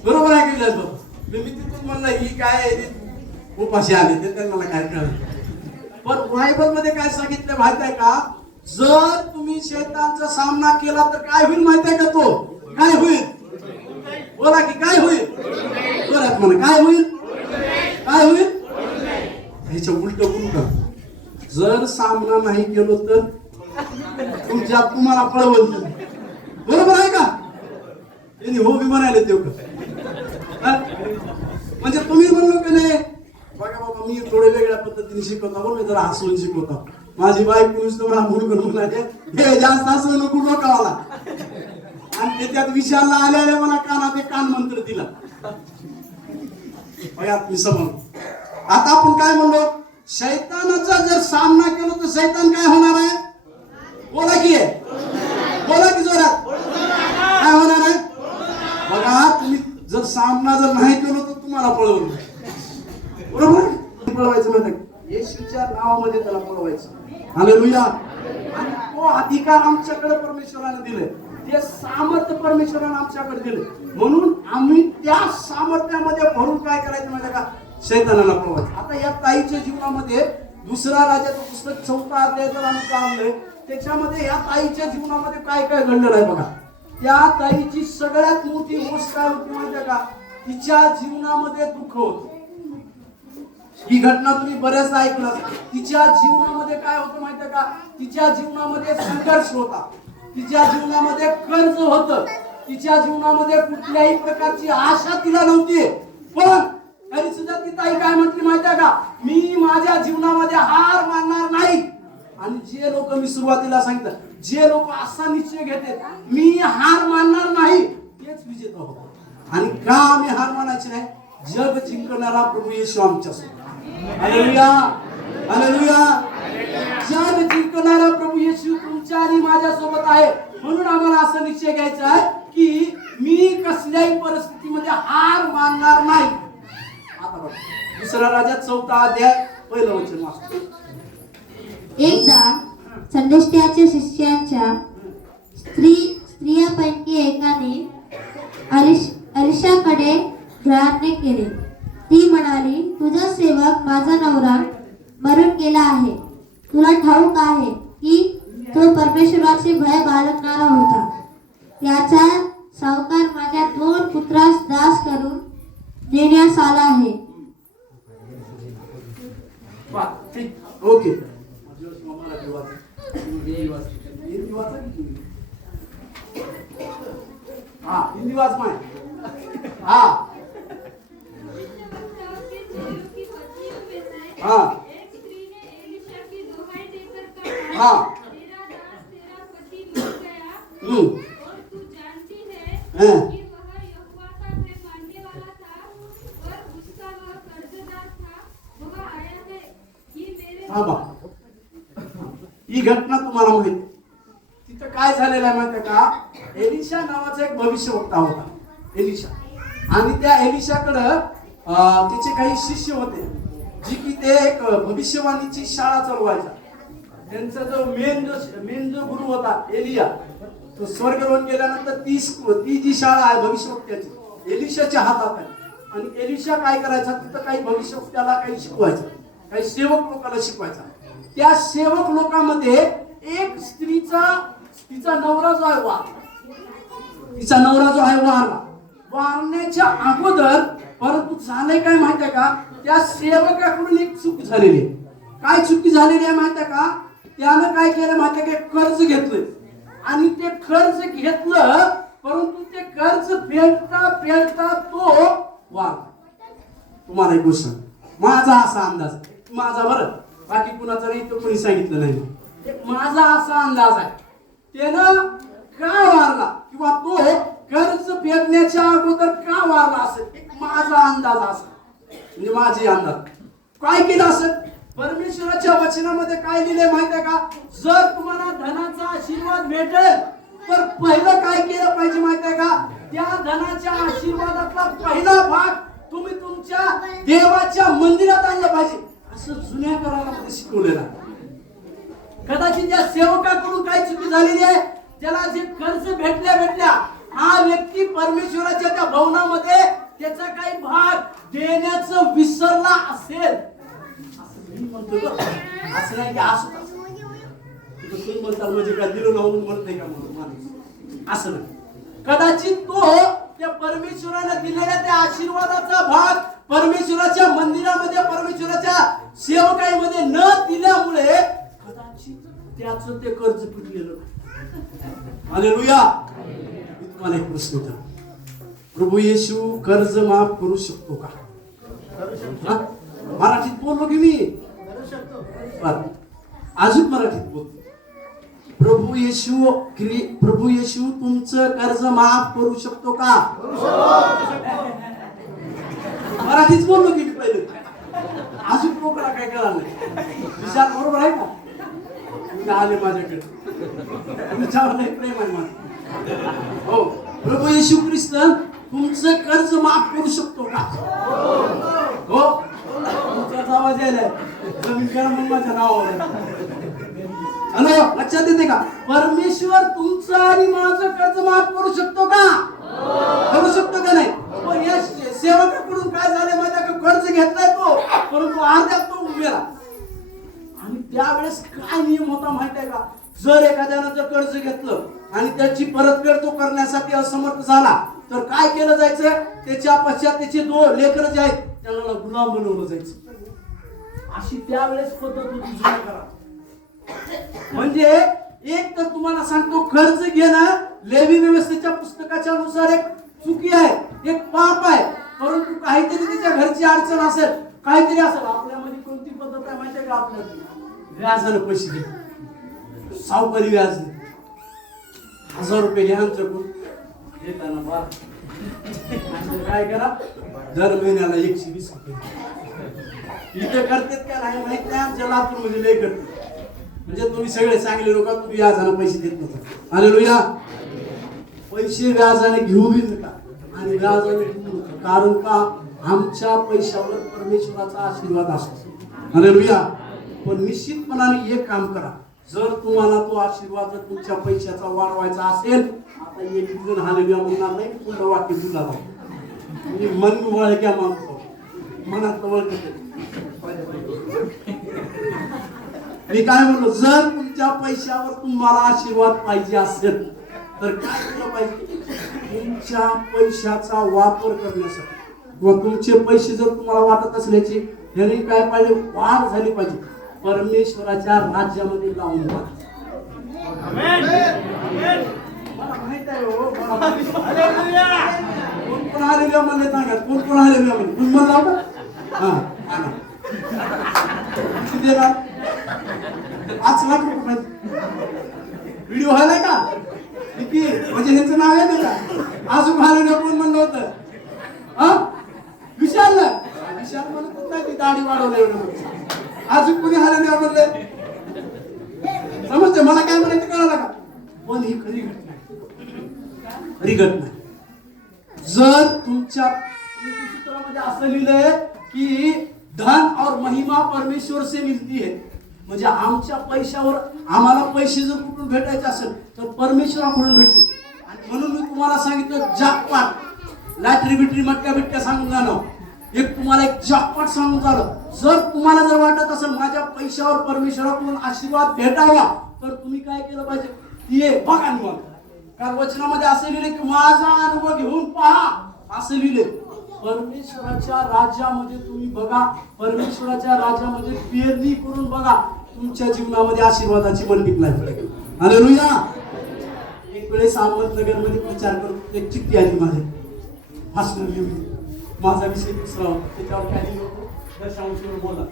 बरोबर आहे की नाही? मी तिथून म्हणलं ही काय उपाशी आले ते त्यांना काय कळलं. पण बायबल मध्ये काय सांगितलं माहित आहे का, जर तुम्ही शैतानचा सामना केला तर काय होईल माहित आहे का, तो काय होईल? बोला की काय होईल? बोला म्हणा काय होईल? काय होईल? ह्याच्या उलट बोलू का, जर सामना नाही केलो तर तुम्हाला पळवल. बरोबर आहे का? त्यांनी हो बी म्हणाले तेवढं. म्हणजे तुम्ही म्हणलो की नाही, बघा बाबा मी थोडे वेगळ्या पद्धतीने शिकवता, बरं मी जरा हसवून शिकवता. माझी बायको नुसतं मला म्हणून म्हणाले हे जास्त हसवू नको डोकावाला, आणि त्याच्यात विशालला आलेल्या मला कानात एक कान मंत्र दिला. मी समज आता आपण काय म्हणलो, शैतानाचा जर सामना केला तर शैतान काय होणार आहे? बोला की जोरात काय होणार आहे? बघा, तुम्ही जर सामना जर नाही केला तर तुम्हाला पळवलं. बरोबर पळवायचं म्हणजे येशूच्या नावामध्ये त्याला पळवायचं. हालेलुया. आणि तो अधिकार आमच्याकडे परमेश्वराने दिले, ते सामर्थ्य परमेश्वराने आमच्याकडे दिले. म्हणून आम्ही त्या सामर्थ्यामध्ये भरून काय करायचं म्हणजे का, शैतानाला पळवायचं. आता या ताईच्या जीवनामध्ये दुसरा राजाचं पुस्तक 4 अध्याय जर आम्ही काढलंय, त्याच्यामध्ये या ताईच्या जीवनामध्ये काय काय घडलेलं आहे बघा. त्या ताईची सगळ्यात मोठी गोष्ट काय होती माहिती का, तिच्या जीवनामध्ये दुःख होतं. ही घटना तुम्ही बऱ्याचदा ऐकलं. तिच्या जीवनामध्ये काय होतं माहिती का, तिच्या जीवनामध्ये संघर्ष होता, तिच्या जीवनामध्ये कर्ज होतं, तिच्या जीवनामध्ये कुठल्याही प्रकारची आशा तिला नव्हती. पण तरी सुद्धा ती ताई काय म्हटली माहिती का, मी माझ्या जीवनामध्ये हार मानणार नाही. आणि जे लोक, मी सुरुवातीला सांगितलं, जे लोक असा निश्चय घेते मी हार मानणार नाही, तेच विजेता होतात. आणि का आम्ही हार मानायचे नाही? जग जिंकणारा प्रभू येशू आमच्यासोबत. Hallelujah, hallelujah. जग जिंकणारा प्रभू येशू तुमच्या आणि माझ्या सोबत आहे. म्हणून आम्हाला असा निश्चय घ्यायचा आहे की मी कसल्याही परिस्थितीमध्ये हार मानणार नाही. आता बघा, दुसरा राजा 4 अध्याय 1 वचन वाचतो. एकदा संदेष्टाच्या शिष्यांच्या स्त्रियांपैकी एकाने अलिशाकडे घराणे केले. ती म्हणाली, तुझा सेवक माझा नवरा मरून गेला आहे. तुला ठाऊक आहे की तो परमेश्वराचे भय बाळगणारा होता. त्याचा सावकार माझ्या 2 पुत्रास दास करून देण्यास आला आहे. ओके, हा हिंदी वाच माय. हा हाँ हाँ और तू जानती है कि वह यहोवा का भय मानने वाला था, पर उसका वह कर्जदार था। वह आया है कि मेरे ही घटना तुम्हाला माहिती आहे. तिथं काय झालेलं आहे माहिती आहे का? एलिशा नावाचा एक भविष्यवक्ता होता, एलिशा. आणि त्या एलिशाकडं त्याचे काही शिष्य होते, जी की ते एक भविष्यवाणीची शाळा चालवायचा. त्यांचा जो मेन जो गुरु होता एलिया, तो स्वर्गरोहण केल्यानंतर ती जी शाळा आहे भविष्यवक्त्याची एलिशाच्या हातात आहे. आणि एलिशा काय करायचा, तिथं काही भविष्यवक्त्याला काही शिकवायचं, काही सेवक लोकांना शिकवायचा. त्या सेवक लोकांमध्ये एक तिचा नवरा जो आहे वारण्याच्या अगोदर, परंतु झालंय काय माहितीये का, त्या सेवकाकडून एक चूक झालेली आहे. काय चुकी झालेली आहे माहितीये का? त्यानं काय केलं माहितीये का, कर्ज घेतलंय. आणि ते कर्ज घेतलं, परंतु ते कर्ज फेडता तो वारला. तुम्हाला एक गोष्ट, माझा असा अंदाज, माझा बरं, बाकी कुणाचा नाही, तो कोणी सांगितलं नाही, माझा असा अंदाज आहे, त्यानं का वारला किंवा तो कर्ज फेडण्याच्या अगोदर का वारला असेल, एक माझा अंदाज असा, म्हणजे माझी अंदाज. काय केलं असेल? परमेश्वराच्या वचनामध्ये काय लिहिलंय माहिती आहे का? जर तुम्हाला धनाचा आशीर्वाद भेटेल तर पहिलं काय केलं पाहिजे माहिती आहे का? त्या धनाच्या आशीर्वादातला पहिला भाग तुम्ही तुमच्या देवाच्या मंदिरात आणलं पाहिजे, असं जुन्या करारामध्ये शिकवलेलं आहे. कदाचित त्या सेवकाकडून काय चुकी झालेली आहे, त्याला जे कर्ज भेटल्या हा व्यक्ती परमेश्वराच्या त्या भवनामध्ये त्याचा काही भाग देण्याचं विसरला असेल, असं म्हणतो. असं नाही की असं तुम्ही म्हणताल म्हणजे काय दिलं लावून म्हणत नाही का माणूस, असं नाही. कदाचित तो त्या परमेश्वराने दिलेल्या त्या आशीर्वादाचा भाग परमेश्वराच्या मंदिरामध्ये, परमेश्वराच्या सेवकाईमध्ये न दिल्यामुळे कदाचित त्याचं ते कर्ज फिटलेलं. हालेलुया. मी तुम्हाला एक प्रश्न विचारतो, प्रभू येशू कर्ज माफ करू शकतो का? मराठीत बोललो की मी, अजून मराठीत बोलतो. प्रभू येशू तुमचं कर्ज माफ करू शकतो का? मराठीच बोललो की मी पहिले, अजून लोकांना काय कळालं नाही. विचार बरोबर आहे का? तुम्ही आले माझ्याकडे, तुमच्यावर नाही प्रेम आहे माझं. हो, प्रभू येशू ख्रिस्त तुमचं कर्ज माफ करू शकतो का? हो, तुमचा आवाज यायलाय, जमीन करा मग माझ्या नावावर. हॅलो, लक्षात येते का? परमेश्वर तुमचं आणि माझं कर्ज माफ करू शकतो का? करू शकतो का नाही? पण या सेवकाकडून काय झालं माहिती आहे का? कर्ज घेतलाय तो, परंतु अर्ध्यात तो उभेला. आणि त्यावेळेस काय नियम होता माहिती आहे का? जर एखाद्यानं जर कर्ज घेतलं आणि त्याची परतफेड तो करण्यासाठी असमर्थ झाला तर काय केलं जायचं? त्याच्या पश्चात त्याचे दोन लेकरं जे आहेत त्यांना गुलाम बनवलं जायचं. अशी त्यावेळेस पद्धत होती जुन्या काळात. म्हणजे एक तर तुम्हाला सांगतो, कर्ज घेणं लेवी व्यवस्थेच्या पुस्तकाच्या नुसार एक चुकी आहे, एक पाप आहे. परंतु काहीतरी त्याच्या घरची अडचण असेल, काहीतरी असेल. आपल्यामध्ये कोणती पद्धत आहे माहिती आहे का? आपल्याला व्याजानं पैसे घे, सावकारी व्याज 1000 रुपये घ्या आमच्याकडून, देताना बार काय करा, दर महिन्याला 120 रुपये. इथे करतात का नाही माहित नाही, आमच्या लातूर मध्ये लय करतात. म्हणजे तुम्ही सगळे चांगले लोक, तुम्ही व्याजाने पैसे देत नव्हता. हालेलुया. पैसे व्याजाने घेऊ बी नका आणि व्याजाने घेऊ नका, कारण का आमच्या पैशावर परमेश्वराचा आशीर्वाद असतो. हालेलुया. पण निश्चितपणाने एक काम करा, जर तुम्हाला तो आशीर्वाद तुमच्या पैशाचा वाढवायचा असेल, आता एक जण हालेलुया म्हणणार नाही, पुन्हा वाक्य तुला मी मन वळक्या मागतो, मनात वळखते. मी काय म्हणलो, जर तुमच्या पैशावर तुम्हाला आशीर्वाद पाहिजे असेल तर काय केलं पाहिजे? तुमच्या पैशाचा वापर करण्यासाठी किंवा तुमचे पैसे जर तुम्हाला वाटत असल्याची यांनी काय पाहिजे? वाढ झाली पाहिजे. परमेश्वराच्या राज्यामध्ये लावून टाका. मला माहित आहे हो, कोण कोण हालेलुया म्हणले सांगा, कोण कोण हालेलुया म्हणले? तुम्ही म्हणला होता? हा, किती देणार? 5 लाख रुपये व्हिडिओ व्हायलाय का? किती म्हणजे ह्याचं नाव आहे का? अजून हालेलुया कोण म्हणलं होतं? विशाल म्हणत नाही, ती दाढी वाढवलं एवढं. अजून कोणी हालेलुया म्हणले? समजते मला काय म्हणायचं कळालं का? पण ही खरी घटना आहे, खरी घटना आहे. जर तुमच्या सूत्रामध्ये असं लिहिलंय की धन और महिमा परमेश्वर से मिलती है, म्हणजे आमच्या पैशावर आम्हाला पैसे जर कुठून भेटायचे असेल तर परमेश्वराकडून भेटतील. आणि म्हणून मी तुम्हाला सांगितलं जॅकपॉट, लॅटरी बिटरी मटक्या बिटक्या सांगून जाणं, एक तुम्हाला एक जॅकपॉट सांगून झालं. जर तुम्हाला जर वाटत असेल माझ्या पैशावर परमेश्वराकडून आशीर्वाद भेटावा तर तुम्ही काय केलं पाहिजे? ते बघा मग. कारण वचनामध्ये असे लिहिले की माझा अनुभव घेऊन पहा असं लिहिले. परमेश्वराच्या राज्यामध्ये तुम्ही बघा, परमेश्वराच्या राज्यामध्ये पेरणी करून बघा, तुमच्या जीवनामध्ये आशीर्वादाची मल्टिप्लाय होईल. हालेलुया. एक वेळेस अहमदनगर मध्ये प्रचार करत एक चिठ्ठी आली माझे भाषण लिहिली. माझा विषय दुसरा होता, त्याच्यावर काय लिहिलं होतं? दशांशावर बोला.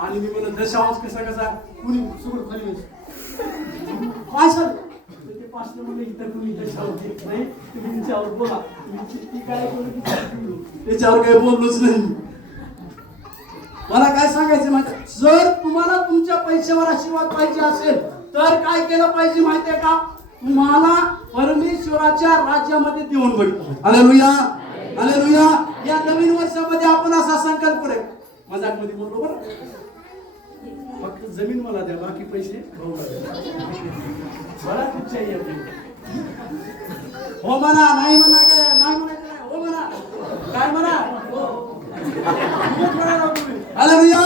आणि मी म्हणलं दशांश कसा कुणी सुगड खाली काय सर ते पाचलं म्हणलं इथं कुणी दशांश देत नाही, तुम्ही त्याच्यावर बोला. तुम्ही चिठ्ठी काय बोलू त्याच्यावर काही बोललोच नाही. मला काय सांगायचं माहिती, जर तुम्हाला तुमच्या पैशावर आशीर्वाद पाहिजे असेल तर काय केलं पाहिजे माहितीये का? तुम्हाला परमेश्वराच्या राज्यामध्ये देऊन बघितलं. Hallelujah, hallelujah. या नवीन वर्षामध्ये आपण असा संकल्प करूया. मजाक मध्ये बोललो बरं, फक्त जमीन मला द्या, बाकी पैसे भाऊला द्या. मला खूप चाहिए हो म्हणा, नाही म्हणा, काय नाही म्हणायचं नाही, हो म्हणा, काय म्हणा, हालेलुया.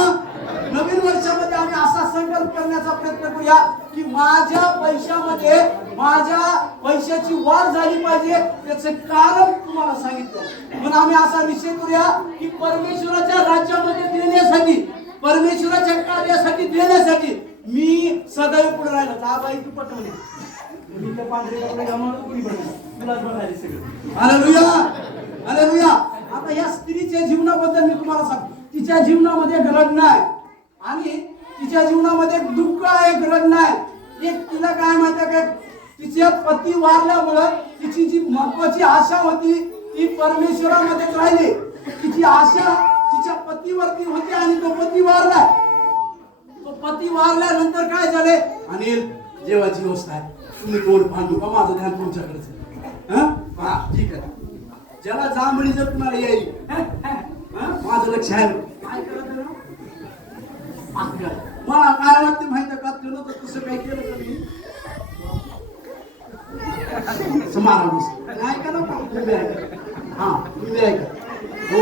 नवीन वर्षामध्ये आम्ही असा संकल्प करण्याचा प्रयत्न करूया की माझ्या पैशामध्ये माझ्या पैशाची वाढ झाली पाहिजे. त्याचं कारण तुम्हाला सांगितलं. म्हणून आम्ही असा निश्चय करूया की परमेश्वराच्या राज्यामध्ये देण्यासाठी, परमेश्वराच्या कार्यासाठी देण्यासाठी मी सदैव पुढे राहिलो. आबाई तू पटवली मी त्या पांढरे कपडे घालून कुणी बनवलं तुलाच बनायला सगळं. Hallelujah, hallelujah. आता या स्त्रीच्या जीवनाबद्दल मी तुम्हाला सांगतो. तिच्या जीवनामध्ये गरज नाही आणि तिच्या जीवनामध्ये दुःख आहे, गरज नाही. एक तिला काय माहिती काय, तिचे पती वारल्यामुळे तिची जी महत्वाची आशा होती ती परमेश्वरामध्येच राहिली. तिची आशा तिच्या पतीवरती होती आणि तो पती वारला. तो पती वारल्यानंतर काय झाले, अनिल जेवायची व्यवस्था आहे, तुम्ही तोड बांधू का, माझं ध्यान तुमच्याकडेच आहे. हा ठीक आहे. ज्याला जांभळी जर तुम्हाला येईल माझं लक्ष आहे काय करत मला काय वाटते माहिती का, तुला तर तसं काही केलं तर मी नाही का नको तुम्ही ऐका. हा तुम्ही ऐका, हो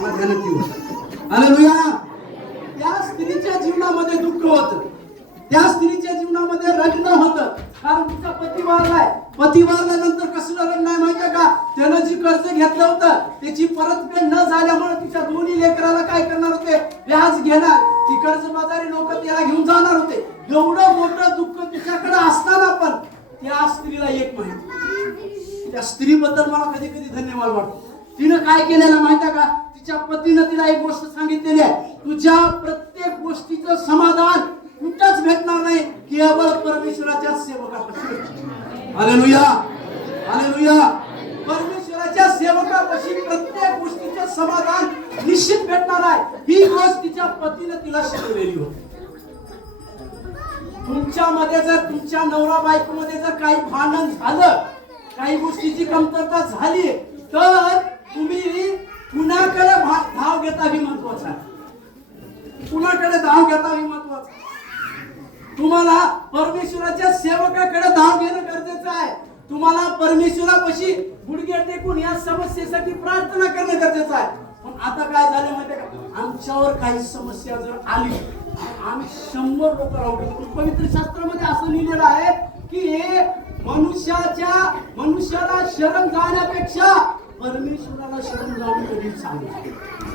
मला ध्यानात येऊ. हालेलुया. त्या स्त्रीच्या जीवनामध्ये दुःख होतं, त्या स्त्रीच्या जीवनामध्ये रडणं होतं. कारण तिचा पती वारलाय. पती वारल्यानंतर कसलं रडणं आहे माहितीये का, त्यानं जी कर्ज घेतलं होतं त्याची परतफेड न झाल्यामुळे तिच्या दोन्ही लेकराला काय करणार होते, व्याज घेणार. ती कर्जबाजारी लोक त्याला घेऊन जाणार होते. एवढं मोठं दुःख तिच्याकडे असताना पण त्या स्त्रीला एक माहिती, त्या स्त्रीबद्दल मला कधी कधी धन्यवाद वाटतो. तिनं काय केलेलं माहितीये का, तिच्या पतीनं तिला एक गोष्ट सांगितलेली आहे, तुझ्या प्रत्येक गोष्टीचं समाधान कुठंच भेटणार नाही, केवळ परमेश्वराच्या सेवकापाशी. Hallelujah, hallelujah. परमेश्वराच्या सेवकापाशी प्रत्येक गोष्टीचं समाधान निश्चित भेटणार आहे. ही गोष्ट तिच्या पतीनं तिला शिकवलेली होती. तुमच्यामध्ये जर तुमच्या नवरा बायकोमध्ये जर काही भांडण झालं, काही गोष्टीची कमतरता झाली तर तुम्ही कुणाकडे धाव घेता ही महत्वाचं आहे. कुणाकडे धाव घेता ही महत्वाचं. तुम्हाला परमेश्वराच्या सेवकाकडे धाव घेणं गरजेचं आहे. तुम्हाला परमेश्वरापाशी गुडघे टेकून या समस्येसाठी प्रार्थना करणं गरजेचं आहे. पण आता काय झालं माहिती आहे का, आमच्यावर काही समस्या जर आली आम्ही 100 लोक राहू. पवित्र शास्त्रामध्ये असं लिहिलेलं आहे की मनुष्याला शरण जाण्यापेक्षा परमेश्वराला शरण जाऊन कधी चांगलं.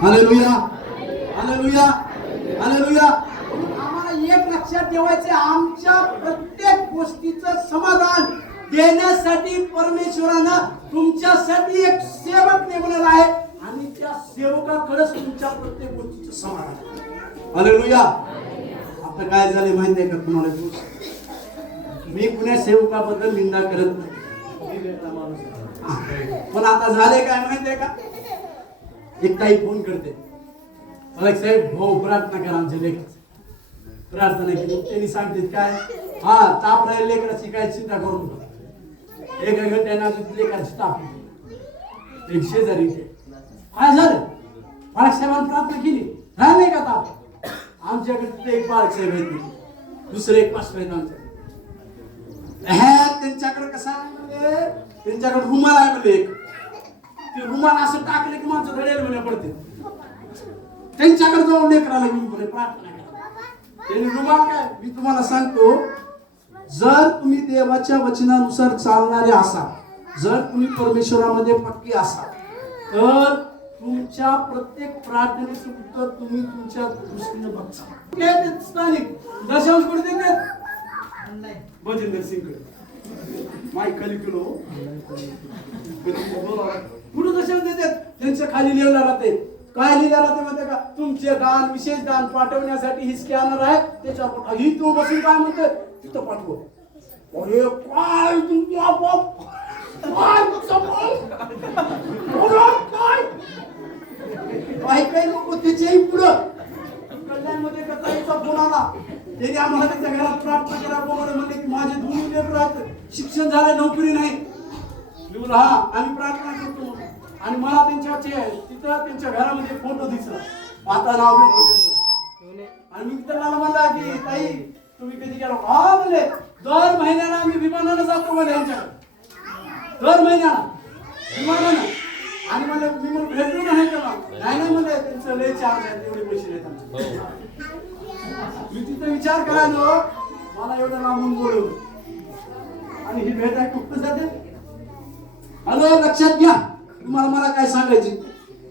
Hallelujah, hallelujah, hallelujah. आम्हाला एक लक्षात ठेवायचे, आमच्या प्रत्येक गोष्टीचं समाधान देण्यासाठी परमेश्वरानं तुमच्यासाठी एक सेवक नेमलेला आहे आणि त्या सेवकाकडेच तुमच्या प्रत्येक गोष्टीचं समाधान. हालेलुया. आता काय झाले माहिती आहे का तुम्हाला, मी कुण्या सेवकाबद्दल निंदा करत नाही, पण आता झाले काय माहिती आहे का, एक ताई फोन करते, साहेब भाऊ प्रार्थना करा आमच्या लेख. प्रार्थना केली. त्यांनी सांगते काय, हा ताप राहील लेकराची काय चिंता करू नका. एका घंट्यानं लेकराची ताप एक शेजारी काय झालं, बाळासाहेबांनी प्रार्थना केली नाही का ताप. आमच्याकडे तिथे एक बाळासाहेब आहेत, दुसरे एक पाच आहेत आमच्याकडे. त्यांच्याकडे कसा आहे, त्यांच्याकडे रुमाल आहे म्हणजे एक, ते रुमाल असं टाकले की माणसं घडेल म्हणे पडते. त्यांच्याकडे जाऊन लेकराला घेऊन बोले प्रार्थना करा. त्यांनी रुमाल काय, मी तुम्हाला सांगतो, जर तुम्ही देवाच्या वचनानुसार चालणारे असाल, जर तुम्ही परमेश्वरामध्ये पक्की असाल, तर तुमच्या प्रत्येक प्रार्थनेचं उत्तर तुम्ही तुमच्या दृष्टीने बघता. स्थानिक दशांश कुठे देतात, भजनगर सिंगकडे माईक खाली किलो कुठं दशांश देतात. त्यांच्या खाली लिहिलं राहते, काय लिहिलं राहते माहिती का, तुमचे दान विशेष दान पाठवण्यासाठी ही स्कॅनर आहे, त्याच्यावर ही तू बसून काय म्हणते तिथं पाठव. अरे काय तुमच्या बाप काय काही लोक त्याच्याही पुढं कल्याणमध्ये कथाईचा फोन आला. त्यांनी आम्हाला त्याच्या घरात प्रार्थना करा बोलवलं, म्हणले की माझे दोन्ही लेकरं शिक्षण झालं, नोकरी नाही. मी बोललो हा आम्ही प्रार्थना करतो. आणि मला त्यांच्या तिथं त्यांच्या घरामध्ये फोटो दिसला, आता नाव घेतलं त्यांचं. आणि मी त्यांना म्हणला की ताई तुम्ही कधी गेलो, हा म्हणले दर महिन्याला आम्ही विमानानं जातो म्हणे यांच्याकडे, दर महिन्याला विमानानं. आणि मला मी मग भेटलो नाही का, नाही म्हणले त्यांचं लय चार्ज आहे, एवढे पैसे नाहीत आमचे. मी तिथं विचार करायलो, मला एवढं लांबून बोलवलं आणि ही भेट आहे कुठं जाते. हॅलो लक्षात घ्या, तुम्हाला मला काय सांगायचे,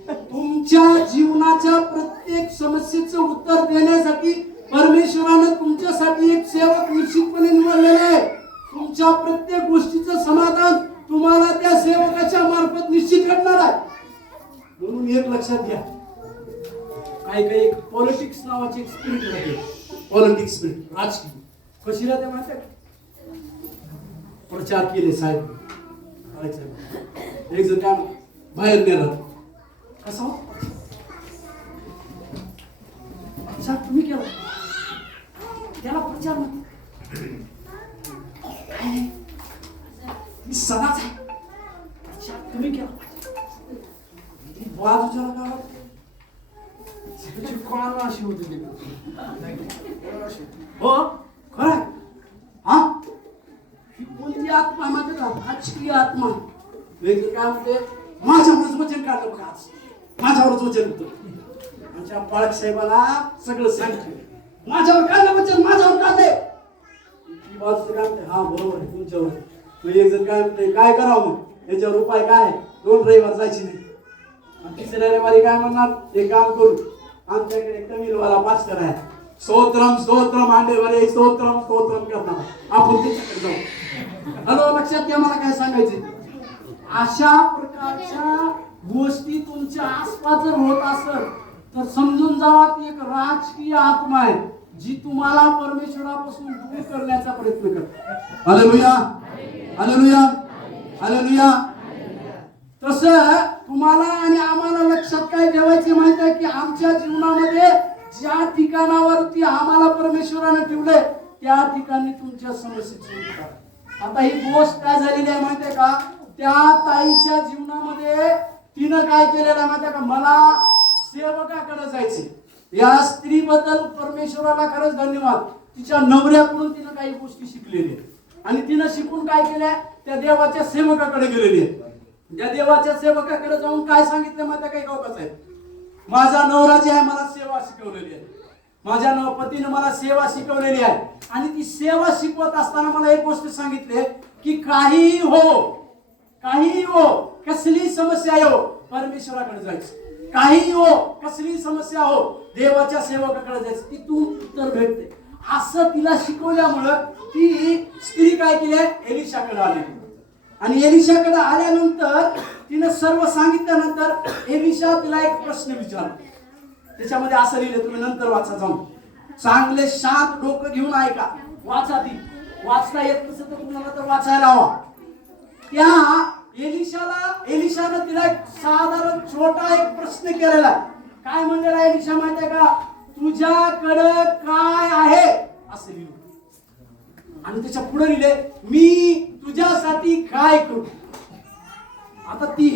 तुमच्या जीवनाच्या प्रत्येक समस्येचं उत्तर देण्यासाठी परमेश्वरानं तुमच्यासाठी एक सेवक निश्चितपणे निवडलेला आहे. तुमच्या प्रत्येक गोष्टीचं समाधान तुम्हाला त्या सेवकाच्या मार्फत निश्चित घडणार आहे. म्हणून एक लक्षात घ्या, काही पॉलिटिक्स नावाची एक स्पिरिट राहते, पॉलिटिक्स स्पिरिट, राजकीय कशी राहते माहिती आहे. प्रचार केले साहेब, एक जण काय बाहेर नेलं कसं प्रचार तुम्ही केला, त्याला प्रचार मी सदाच आहे, प्रचार तुम्ही केला. बाजूच्या गावात अशी होती हो खरं हा. ही कोणती आत्मा माहिती का, राजकीय आत्मा. वेगळं काय म्हणते, माझ्यावरच वचन काढलं बघा, आज माझ्यावरच वचन होतं. आमच्या बाळक साहेबाला सगळं सांगितलं, माझ्यावर काढलं वचन, माझ्यावर काढले. ती बाजूचं काय म्हणते, हा बरोबर आहे तुमच्यावर. एक जण काय म्हणते, काय करावं मग याच्यावर उपाय काय, 2 रविवार जायची नाही. आणि 3ऱ्या रविवारी काय म्हणणार, हे काम करू, आमच्याकडे तमिळवाला पास्टर आहे, स्तोत्रम स्तोत्रम अंडेवाले स्तोत्रम स्तोत्रम करणार, आपण त्याच्याकडे जाऊ. हॅलो लक्षात घ्या, मला काय सांगायचे, अशा प्रकारच्या गोष्टी तुमच्या आसपास जर होत असेल तर समजून जावा ती एक राजकीय आत्मा आहे, जी तुम्हाला परमेश्वरापासून दूर करण्याचा प्रयत्न करते. Hallelujah hallelujah hallelujah. तसं तुम्हाला आणि आम्हाला लक्षात काय ठेवायचे माहिती आहे की आमच्या जीवनामध्ये ज्या ठिकाणावरती आम्हाला परमेश्वराने ठेवले त्या ठिकाणी तुमच्या समस्येची उत्तर. आता ही गोष्ट काय झालेली आहे माहिती आहे का, त्या ताईच्या जीवनामध्ये तिनं काय केलेलं आहे माहिती आहे का, मला सेवकाकडे जायचे. या स्त्रीबद्दल परमेश्वराला खरंच धन्यवाद, तिच्या नवऱ्याकडून तिनं काही गोष्टी शिकलेल्या आणि तिनं शिकून काय केल्या, त्या देवाच्या सेवकाकडे गेलेली आहे. त्या देवाच्या सेवकाकडे जाऊन काय सांगितलं माहिती काही गावकाच आहे, माझा नवरा जे आहे मला सेवा शिकवलेली आहे, माझ्या पतीने मला सेवा शिकवलेली आहे. आणि ती सेवा शिकवत असताना मला एक गोष्ट सांगितली की काहीही हो कसली समस्या हो परमेश्वराकडे जायचं, काहीही हो कसली समस्या हो देवाच्या सेवकाकडे जायचं, ती तू उत्तर भेटते. असं तिला शिकवल्यामुळं ती स्त्री काय केली, एलिशाकडे आली. आणि एलिशाकडे आल्यानंतर तिने सर्व सांगितल्यानंतर एलिशा तिला एक प्रश्न विचारला. त्याच्यामध्ये असं लिहिलं, तुम्ही नंतर वाचा जाऊन, चांगले शांत डोकं घेऊन ऐका, वाचा. ती वाचता येत नसेल तर तुम्हाला तर वाचायला हवा. त्या एलिशानं तिला एक साधारण छोटा एक प्रश्न केलेला. काय म्हणलेला एलिशा माहितीये का, तुझ्याकडं काय आहे असं लिहिलं. आणि त्याच्या पुढे लिहिले मी तुझ्यासाठी काय करू. आता ती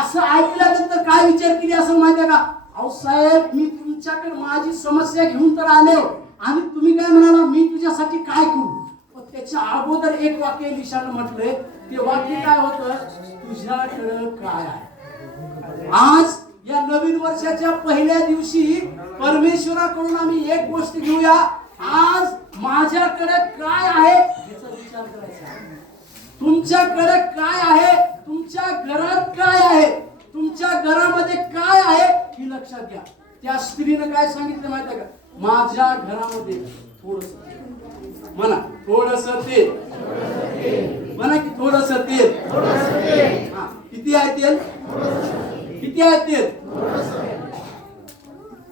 असं ऐकल्यानंतर काय विचार केली असं माहितीये का, अहो साहेब मी तुमच्याकडे माझी समस्या घेऊन तर आले आणि तुम्ही काय म्हणाला मी तुझ्यासाठी काय करू. पण त्याच्या अगोदर एक वाक्य एलिशानं म्हटलंय, ते वाक्य काय होतं, तुझ्याकडं काय आहे. आज या नवीन वर्षाच्या पहिल्या दिवशी परमेश्वराकडून आम्ही एक गोष्ट घेऊया, आज माझ्याकडे काय आहे याचा विचार करायचा. तुमच्याकडे काय आहे, तुमच्या घरात काय आहे, तुमच्या घरामध्ये काय आहे हे लक्षात घ्या. त्या स्त्रीनं काय सांगितलं माहिती आहे का, माझ्या घरामध्ये थोडस, म्हणा थोडस तेल, म्हणा की थोडस तेल. हा, किती आहे तेल, किती आहे तेल.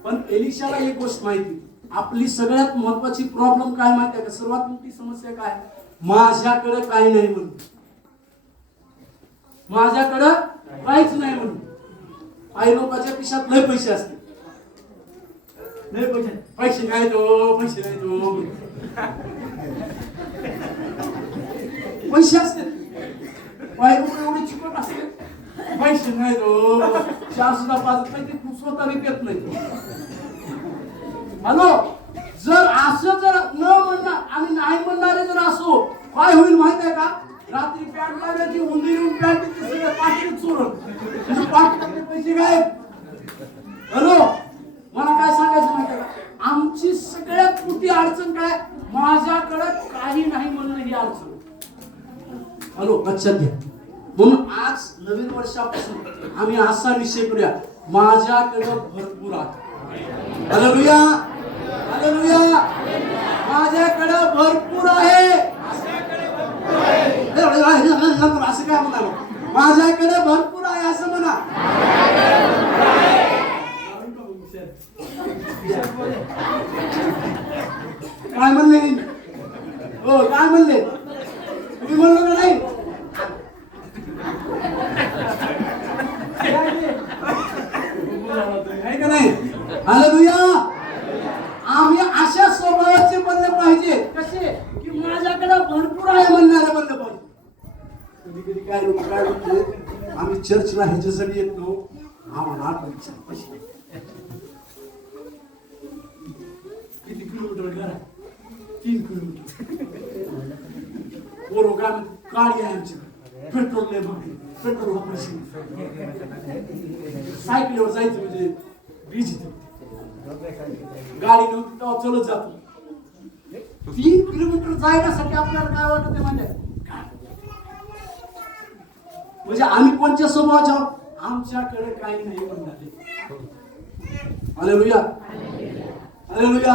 पण एलिशाला एक गोष्ट माहिती, आपली सगळ्यात महत्वाची प्रॉब्लेम काय माहिती आहे का, सर्वात मोठी समस्या काय, माझ्याकडे काही नाही म्हणून, माझ्याकडे काहीच नाही म्हणून. काही लोकांच्या खिशात लय पैसे असते, लय पैसे, पैसे नाही तो, पैसे नाही तो, पैसे असते, काही लोक एवढे चिकट असते, पैसे नाही तो, चार सुद्धा पाच नाही, ते स्वतः विकत नाही. हॅलो, जर असं जर न म्हणणार आणि नाही म्हणणारे जर असो, काय होईल माहित आहे का, रात्री पॅन्ट लावण्याची उंदीर येऊन पॅन्ट सगळं पाकिट चोरून पाकिटातले पैसे गायब. हॅलो, मला काय सांगायचं माहिती आहे का, आमची सगळ्यात मोठी अडचण काय, माझ्याकडे काही नाही म्हणणं ही अडचण. हॅलो, लक्षात घ्या. म्हणून आज नवीन वर्षापासून आम्ही असा निश्चय करूया, माझ्याकडे भरपूर आहे. हालेलुया, हालेलुया, माझ्याकडे भरपूर आहे. असं काय म्हणा, माझ्याकडे भरपूर आहे असं म्हणा. काय म्हणले, हो काय म्हणले, तुम्ही म्हणलो का नाही. का नाही. हालेलुया, आम्ही अशा स्वभावाचे बनले पाहिजे, कसे की माझ्याकडे भरपूर आहे म्हणणारे बनले पाहिजे. कधी कधी काय लोक काय म्हणते, आम्ही चर्चला ह्याच्यासाठी येतो, आम्हाला पैसे किती किलोमीटर घर आहे, 3 किलोमीटर. बरोबर काय गाडी आहे आमच्याकडे, पेट्रोल नाही बघते, पेट्रोल पैसे, सायकलीवर जायचं म्हणजे बीज, गाडी नव्हती तेव्हा चलत जातो. 3 किलोमीटर जायण्यासाठी आपल्याला काय वाटत म्हणजे, म्हणजे आम्ही कोणत्या स्वभावाच्या, आमच्याकडे काही नाही म्हणणार. Hallelujah, hallelujah.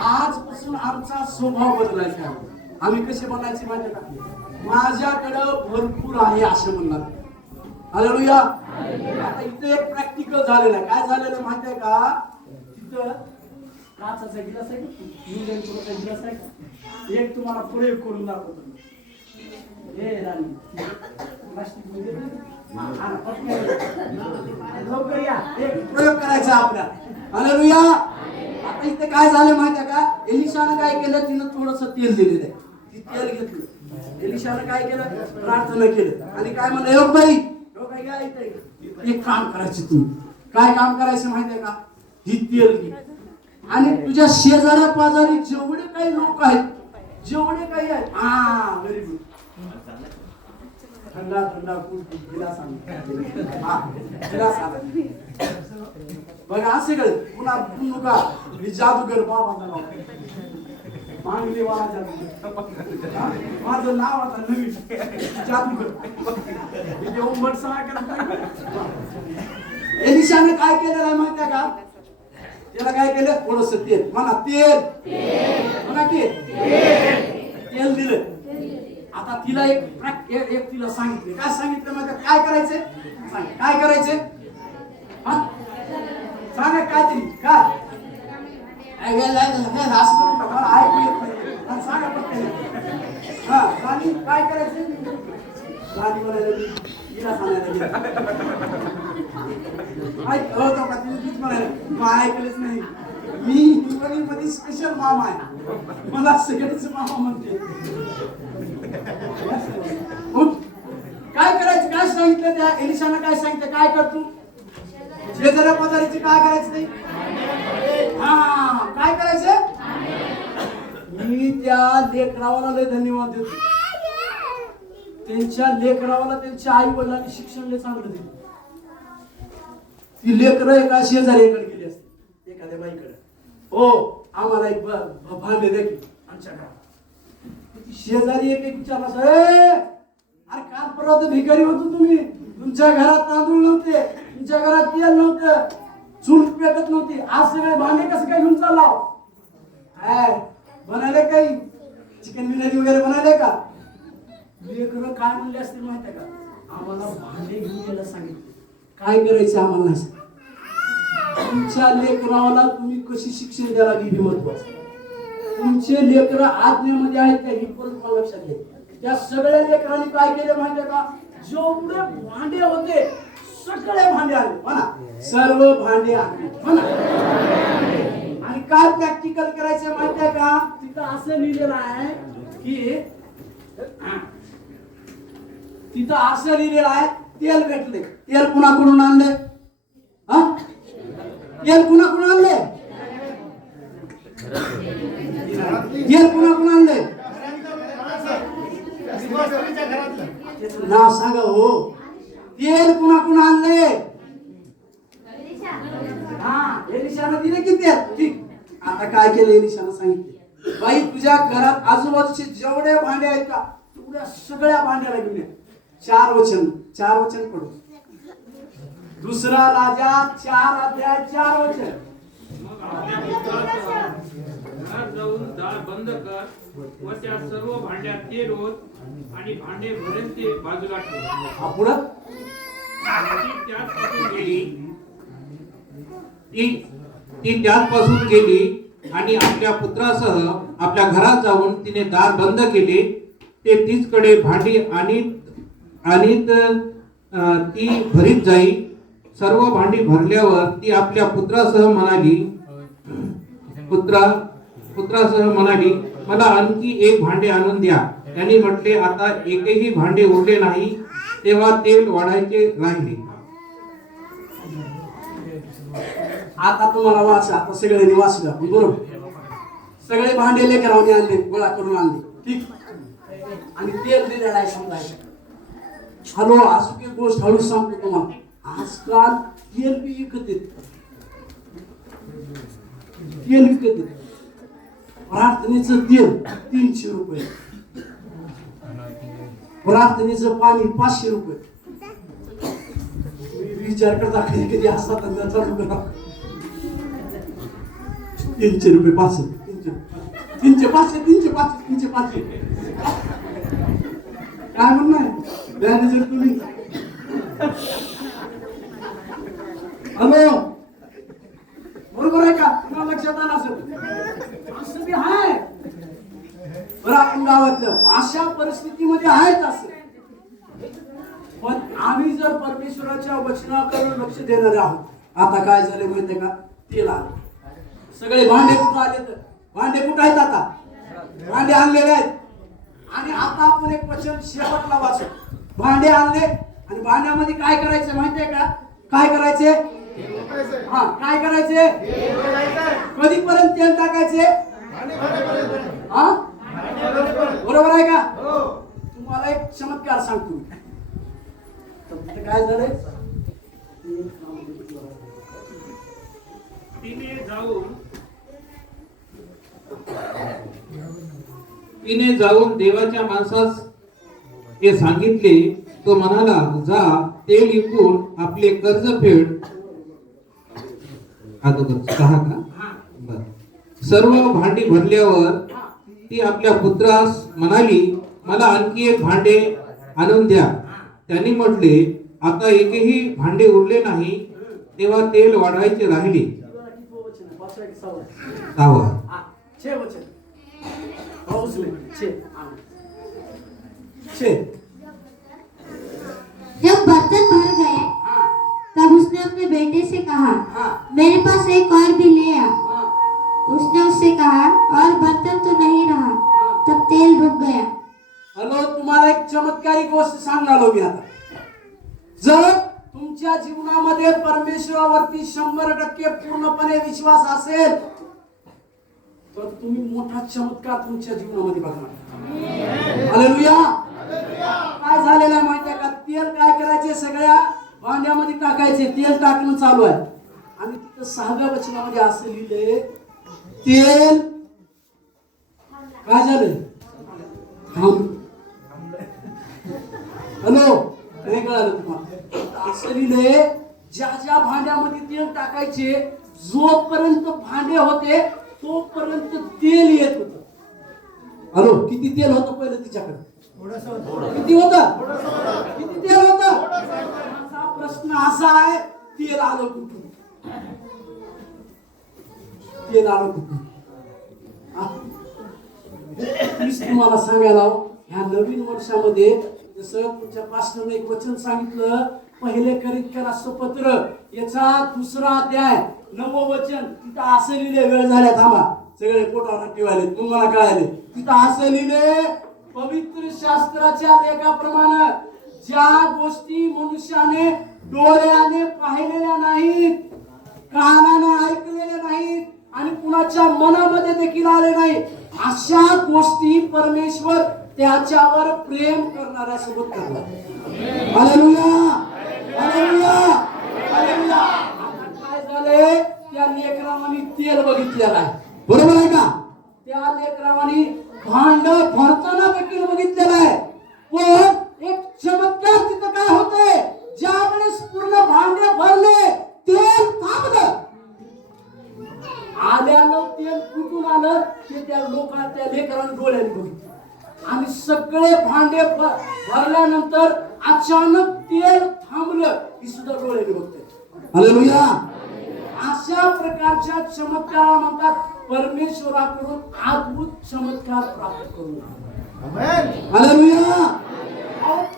आजपासून आमचा स्वभाव बदलायचा आहे. आम्ही कसे बनायचे माहिती का, माझ्याकडे भरपूर आहे असं म्हणणार. हालेलुया. आता इथे एक प्रॅक्टिकल झालेलं आहे. काय झालेलं आहे माहिती आहे का, तिथं काचाचा गिलास आहे का, गिलास आहे का, एक तुम्हाला प्रयोग करून दाखवतो. हे राणी प्लास्टिक मध्ये लवकर या, एक प्रयोग करायचा आपल्या. हालेलुया. आता इथे काय झालं माहिती आहे का, एलिशानं काय केलं, तिनं थोडस तेल दिलेलं आहे. ती तेल घेतलं, एलिशानं काय केलं, प्रार्थना केलं आणि काय म्हणलं, योग बाई एक काम करायचं, तुम्ही काय काम करायचं माहिती आहे का, ही तेल घे आणि तुझ्या शेजाऱ्या पाजारी जेवढे काही लोक आहेत, जेवढे काही आहेत, हा व्हेरी गुड, थंडा थंडा गिलास बघा असे गळे पुन्हा का मी जादूगर बाबा मांगली वाला जादूगर, माझं नाव आता नवीन जादूगर. एलिशाने काय केलेलं आहे माहिती आहे का, त्याला काय केलं, थोडस तेल, म्हणा तेल, म्हणा की तेल दिलं. आता तिला एक तिला सांगितले, काय सांगितलं माहिती, काय करायचंय, काय करायचंय, सांगा काय तरी काय, सांगा पटकन. हा राणी काय करायचंय, राणी म्हणायला तिला सांगायला ऐकलंच नाही. मी हिंगोलीमध्ये स्पेशल मामा आहे, मला सगळेच मामा म्हणते. उठ. काय करायचं, काय सांगितलं त्या एलिशानं, काय सांगितलं, काय कर तू शेजाऱ्या पदारीचे काय करायचं नाही. हा, काय करायचं. मी त्या लेकरावाला लय धन्यवाद देतो. त्यांच्या लेकरावाला त्यांच्या आई वडिलांनी शिक्षण लय चांगलं दिलं. ती लेकरं एका शेजारीकडे गेली असते, एखाद्या बाईकडे, हो आम्हाला एक भांडे द्या की आमच्या घरात. ती शेजारी एक विचारला, अरे काल परवा तर भिकारी होतो तुम्ही, तुमच्या घरात तांदूळ नव्हते, तुमच्या घरात तेल नव्हतं, चूल पेटत नव्हती, आज सगळे भांडे कसं काय घेऊन चालला. काय बनायले, काही चिकन बिर्याणी वगैरे बनायले का. लेकरं काय म्हणले असतील माहिती का, आम्हाला भांडे घेऊन यायला सांगितले, काय करायचं आम्हाला नाही सांगितलं. तुमच्या लेकराला तुम्ही कशी शिक्षण द्यायला गेली महत्वाचं. तुमचे लेकर आज्ञेमध्ये आहेत त्या, ही परत लक्षात घ्या. त्या सगळ्या लेकरांनी काय केले माहितीये का, जेवढे भांडे होते सगळे भांडे आले म्हणा, सर्व भांडे आले म्हणा. आणि काय प्रॅक्टिकल करायचं माहितीये का, तिथं असं लिहिलेलं आहे की, तिथं असं लिहिलेलं आहे, तेल भेटले. तेल कुणाकडून आणले, हा तेल कुणाकडून आणले, तेल कुणाकडून आणले, नाव सांगा हो. तेल कुणाकडून आणले, हा एलिशानं दिले की तेल. ठीक, आता काय केलं एलिशानं सांगितले, बाई तुझ्या घरात आजूबाजूचे जेवढे भांडे आहेत का, तेवढ्या सगळ्या भांड्याला घेऊन ये. 4 वचन पडू. दुसरा राजा 4 अध्याय 4 वचन. घरात जाऊन दार बंद कर व त्या सर्व भांड्यात तेल ओत आणि भांडे भरेल ते बाजूला ठेव. पुढं ती त्याचपासून गेली आणि आपल्या पुत्रासह आपल्या घरात जाऊन तिने दार बंद केले. ते तीचकडे भांडी आणीत ती भरीत जाई. सर्व भांडी भरल्यावर ती आपल्या पुत्रासह म्हणाली, मला आणखी एक भांडे आणून द्या. त्यांनी म्हटले, आता एकही भांडे उरले नाही. तेव्हा तेल वाढायचे राहिले. आता तुम्हाला वाचा, आता सगळ्यांनी वाचलं बरोबर. सगळे भांडे लेकरांनी आणले, गोळा करून आणले. ठीक, आणि तेल दिलेलं आहे समजायचं. हॅलो, असं एक गोष्ट हळूच सांगतो तुम्हाला, आजकाल तेल बी विकत येत. तेल विकत येत. प्रार्थनेचं तेल 300 रुपये, प्रार्थनेचं पाणी 500 रुपये. विचार करता कधी कधी असतात चालू करा. 300 रुपये 500, 300 500, 300 500. काय म्हणणार मॅनेजर तुम्ही. हॅलो, बरोबर आहे का, तुम्हाला लक्षात आलं असेल. असं बी आहे बरं, आपण गावातलं अशा परिस्थितीमध्ये आहेत असं. पण आम्ही जर परमेश्वराच्या वचनाकडे लक्ष देणारे आहोत. आता काय झाले माहितीये का, तेल आले. सगळे भांडे कुठं आले, तर भांडे कुठं आहेत, आता भांडे आणलेले आहेत. आणि आता आपण एक वचन शेवटला वाचू. भांडे आणले आणि भांड्यामध्ये काय करायचं माहितीये का, काय करायचे, हा काय करायचे, कधीपर्यंत तेल टाकायचे, हा बरोबर आहे का. तुम्हाला एक चमत्कार सांगतो. काय झालंय, तिने जाऊन देवाच्या माणसास हे सांगितले. तो म्हणाला, जा तेल विकून आपले कर्ज फेड. कहा का बर. सर्व भांडी भरल्यावर ती आपल्या पुत्रास म्हणाली, मला आणखी एक भांडे आणून द्या. त्यांनी म्हटले, आता एकही भांडे उरले नाही. तेव्हा तेल वाढवायचे राहिले. 6 जब बर्तन भर गए तब उसने अपने बेटे से कहा, मेरे पास एक और भी ले आ। माझ्यावरती 100% पूर्णपणे विश्वास असेल तर तुम्ही मोठा चमत्कार तुमच्या जीवनामध्ये बघणार. हालेलुया. काय झालेलं आहे माहितीये का? तेल काय करायचे, सगळ्या भांड्यामध्ये टाकायचे, तेल टाकणं चालू आहे. आणि तिथं 6व्या वचनामध्ये असं लिहिलंय, तेल काय झालं? हॅलो, नाही कळालं तुम्हाला? असं लिहिलंय, ज्या ज्या भांड्यामध्ये तेल टाकायचे, जोपर्यंत भांडे होते तोपर्यंत तेल येत होत. हॅलो, किती तेल होतं पहिलं तिच्याकडे? किती होतं? किती तेल होतं? माझा प्रश्न असा आहे, तेल आलं कुठून? तेल आलं कुठून? मीच तुम्हाला सांगायला ह्या नवीन वर्षामध्ये जसं तुमच्या पास्टरने एक वचन सांगितलं, पहिले करिन्थियनाचं पत्र याचा 2रा अध्याय 9वं वचन, तिथं असं लिहिले, वेळ झाल्या थांबा, सगळे पोटावर ठेवायले, तुम्हाला कळायले. तिथं असं लिहिले, पवित्र शास्त्राच्या लेखाप्रमाणे ज्या गोष्टी मनुष्याने डोळ्याने पाहिलेल्या नाहीत, कानाने ऐकलेल्या नाहीत आणि कुणाच्या मनामध्ये देखील आले नाही, अशा गोष्टी परमेश्वर त्याच्यावर प्रेम करणाऱ्या सोबत करतात. Hallelujah, hallelujah, hallelujah. आता काय झाले, त्या लेकरावानी तेल बघितलेलं आहे, बरोबर आहे का? त्या लेकरावानी भांड भरताना देखील बघितलेलं आहे. पण एक चमत्कार तिथं काय होते, ज्या वेळेस पूर्ण भांडे भरले, तेल थांबलं. आल्यानं तेल कुठून आलं ते त्या लेकरांनी डोळ्याने बघितलं. आणि सगळे भांडे भरल्यानंतर अचानक तेल थांबलं, ही सुद्धा डोळ्याने बघते. हालेलुया. अशा प्रकारच्या चमत्काराला म्हणतात परमेश्वराकडून अद्भुत चमत्कार प्राप्त करून. हालेलुया.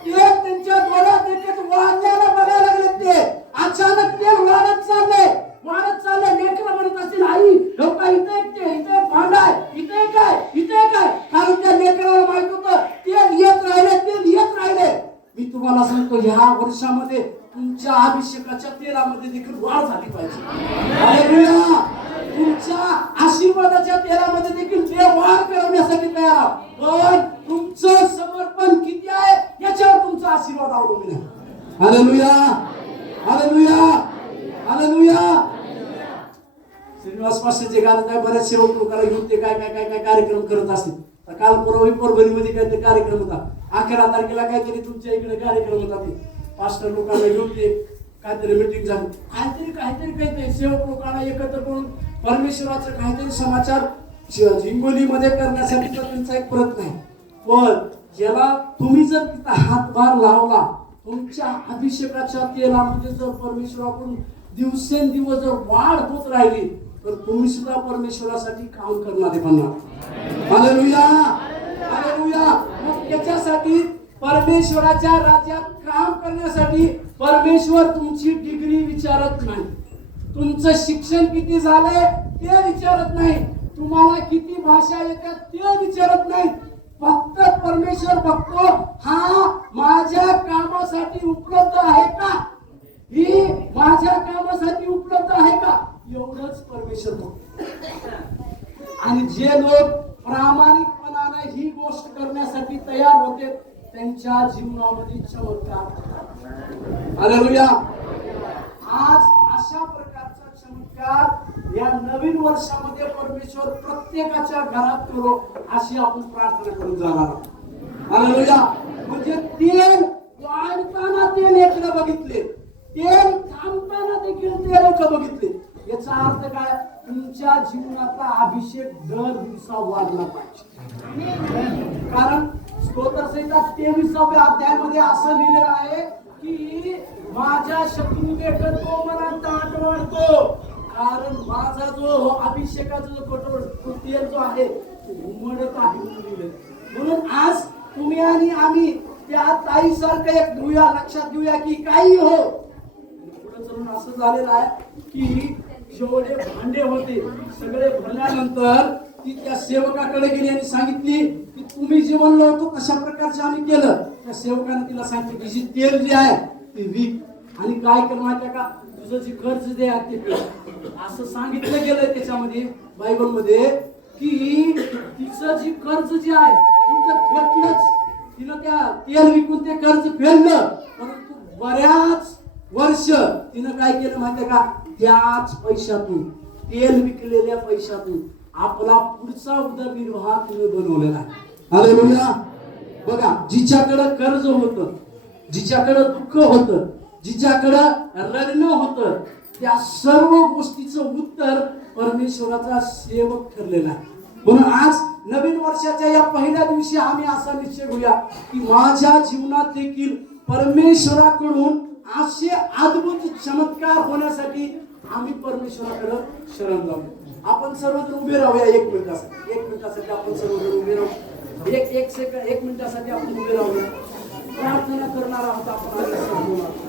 ते त्यांच्या डोळ्यात देखील वाढल्याला बघायला लागले. ते अचानक ते वाढत चालले, वाढत चालले. लेकरं म्हणत असतील, आई लोक इथे इथे भांडा आहे, इथे काय, कारण त्या लेकराला माहित होतं तेल येत राहिले. मी तुम्हाला सांगतो, ह्या वर्षामध्ये तुमच्या अभिषेकाच्या तेलामध्ये देखील वाढ झाली पाहिजे. हालेलुया. तुमच्या आशीर्वादाच्या तेलामध्ये देखील देव वाढ करण्यासाठी तयार आहे. पण तुमचं समर्पण किती आहे याच्यावर तुमचा आशीर्वाद अवलंबून आहे. Hallelujah, hallelujah, hallelujah. श्रीनिवास पास्टरचे गाणं काय, बऱ्याच सेवक लोकांना घेऊन ते काय काय काय काय कार्यक्रम करत असतील. काल परवा परभणीमध्ये काहीतरी कार्यक्रम होता, 11 तारखेला काहीतरी तुमच्या इकडे कार्यक्रम होता. ते पास्टर लोकांना घेऊन ते काहीतरी मिटिंग झाली, काहीतरी सेवक लोकांना एकत्र करून परमेश्वराचं काहीतरी समाचार हिंगोलीमध्ये करण्यासाठी त्यांचा एक प्रयत्न आहे. पण ज्याला तुम्ही जर तिथं हातभार लावला, तुमच्या अभिषेकाच्या तेलामध्ये जर परमेश्वराकडून दिवसेंदिवस जर वाढ होत राहिली तर तुम्ही सुद्धा परमेश्वरासाठी काम करणारे बनणार. Hallelujah, hallelujah. मग त्याच्यासाठी परमेश्वराच्या राज्यात काम करण्यासाठी परमेश्वर तुमची डिग्री विचारत नाही, तुमचं शिक्षण किती झालंय ते विचारत नाही, तुम्हाला किती भाषा येतात ते विचारत नाही. फक्त परमेश्वर बघतो, हा माझ्या कामासाठी उपलब्ध आहे का, ही माझ्या कामासाठी उपलब्ध आहे का, एवढंच परमेश्वर बघतो. आणि जे लोक प्रामाणिकपणाने ही गोष्ट करण्यासाठी तयार होते त्यांच्या जीवनामध्ये चमत्कार होतात. हालेलुया. आज अशा प्रकारचा चमत्कार या नवीन वर्षामध्ये परमेश्वर प्रत्येकाच्या घरात करो अशी आपण प्रार्थना करून जाणार आहोत. हालेलुया. म्हणजे तेल वाढताना ते लेकरं बघितले, तेल थांबताना देखील ते लोक बघितले. याचा अर्थ काय, तुमच्या जीवनाचा अभिषेक दर दिवसा वाढला पाहिजे. कारण स्तोत्रसंहिता 23व्या अध्यायामध्ये असं लिहिलेलं आहे की माझ्या शक्ती देखत तो मला ताट वाढतो. कारण माझा जो अभिषेकाचा जो कठोर तेल जो आहे उमडत आहे. म्हणून आज तुम्ही आणि आम्ही त्या ताईसारखं एक घेऊया, लक्षात घेऊया की काही हो पुढे चलून असं झालेलं आहे की जेवढे भांडे होते सगळे भरल्यानंतर ती त्या सेवकाकडे गेली आणि सांगितली की तुम्ही जे म्हणलं होतं तशा प्रकारचे आम्ही केलं. त्या सेवकाने तिला सांगितलं की जी तेल जे आहे ते विक, आणि काय कर माहिती का, तुझं जे कर्ज दे ते फेड. असं सांगितलं गेलंय त्याच्यामध्ये बायबलमध्ये की तिचं जे कर्ज जे आहे तिचं फेडलंच. तिनं त्या तेल विकून ते कर्ज फेडलं, परंतु बऱ्याच वर्ष तिनं काय केलं माहितीये का, त्याच पैशातून, तेल विकलेल्या पैशातून आपला पुढचा उदरनिर्वाह तिने बनवलेला आहे. हालेलुया. बघा, जिच्याकडं कर्ज होतं, जिच्याकडं दुःख होतं, जिच्याकडं रडणं होतं, त्या सर्व गोष्टीचं उत्तर परमेश्वराचा सेवक ठरलेला आहे. म्हणून आज नवीन वर्षाच्या या पहिल्या दिवशी आम्ही असा निश्चय घेऊया की माझ्या जीवनात देखील परमेश्वराकडून असे अद्भुत चमत्कार होण्यासाठी आम्ही परमेश्वराकडे शरण जाऊ. आपण सर्वजण उभे राहूया एक मिनिटासाठी आपण सर्वजण उभे राहू. एक मिनिटासाठी आपण उभे राहूया. प्रार्थना करणार आहोत आपण.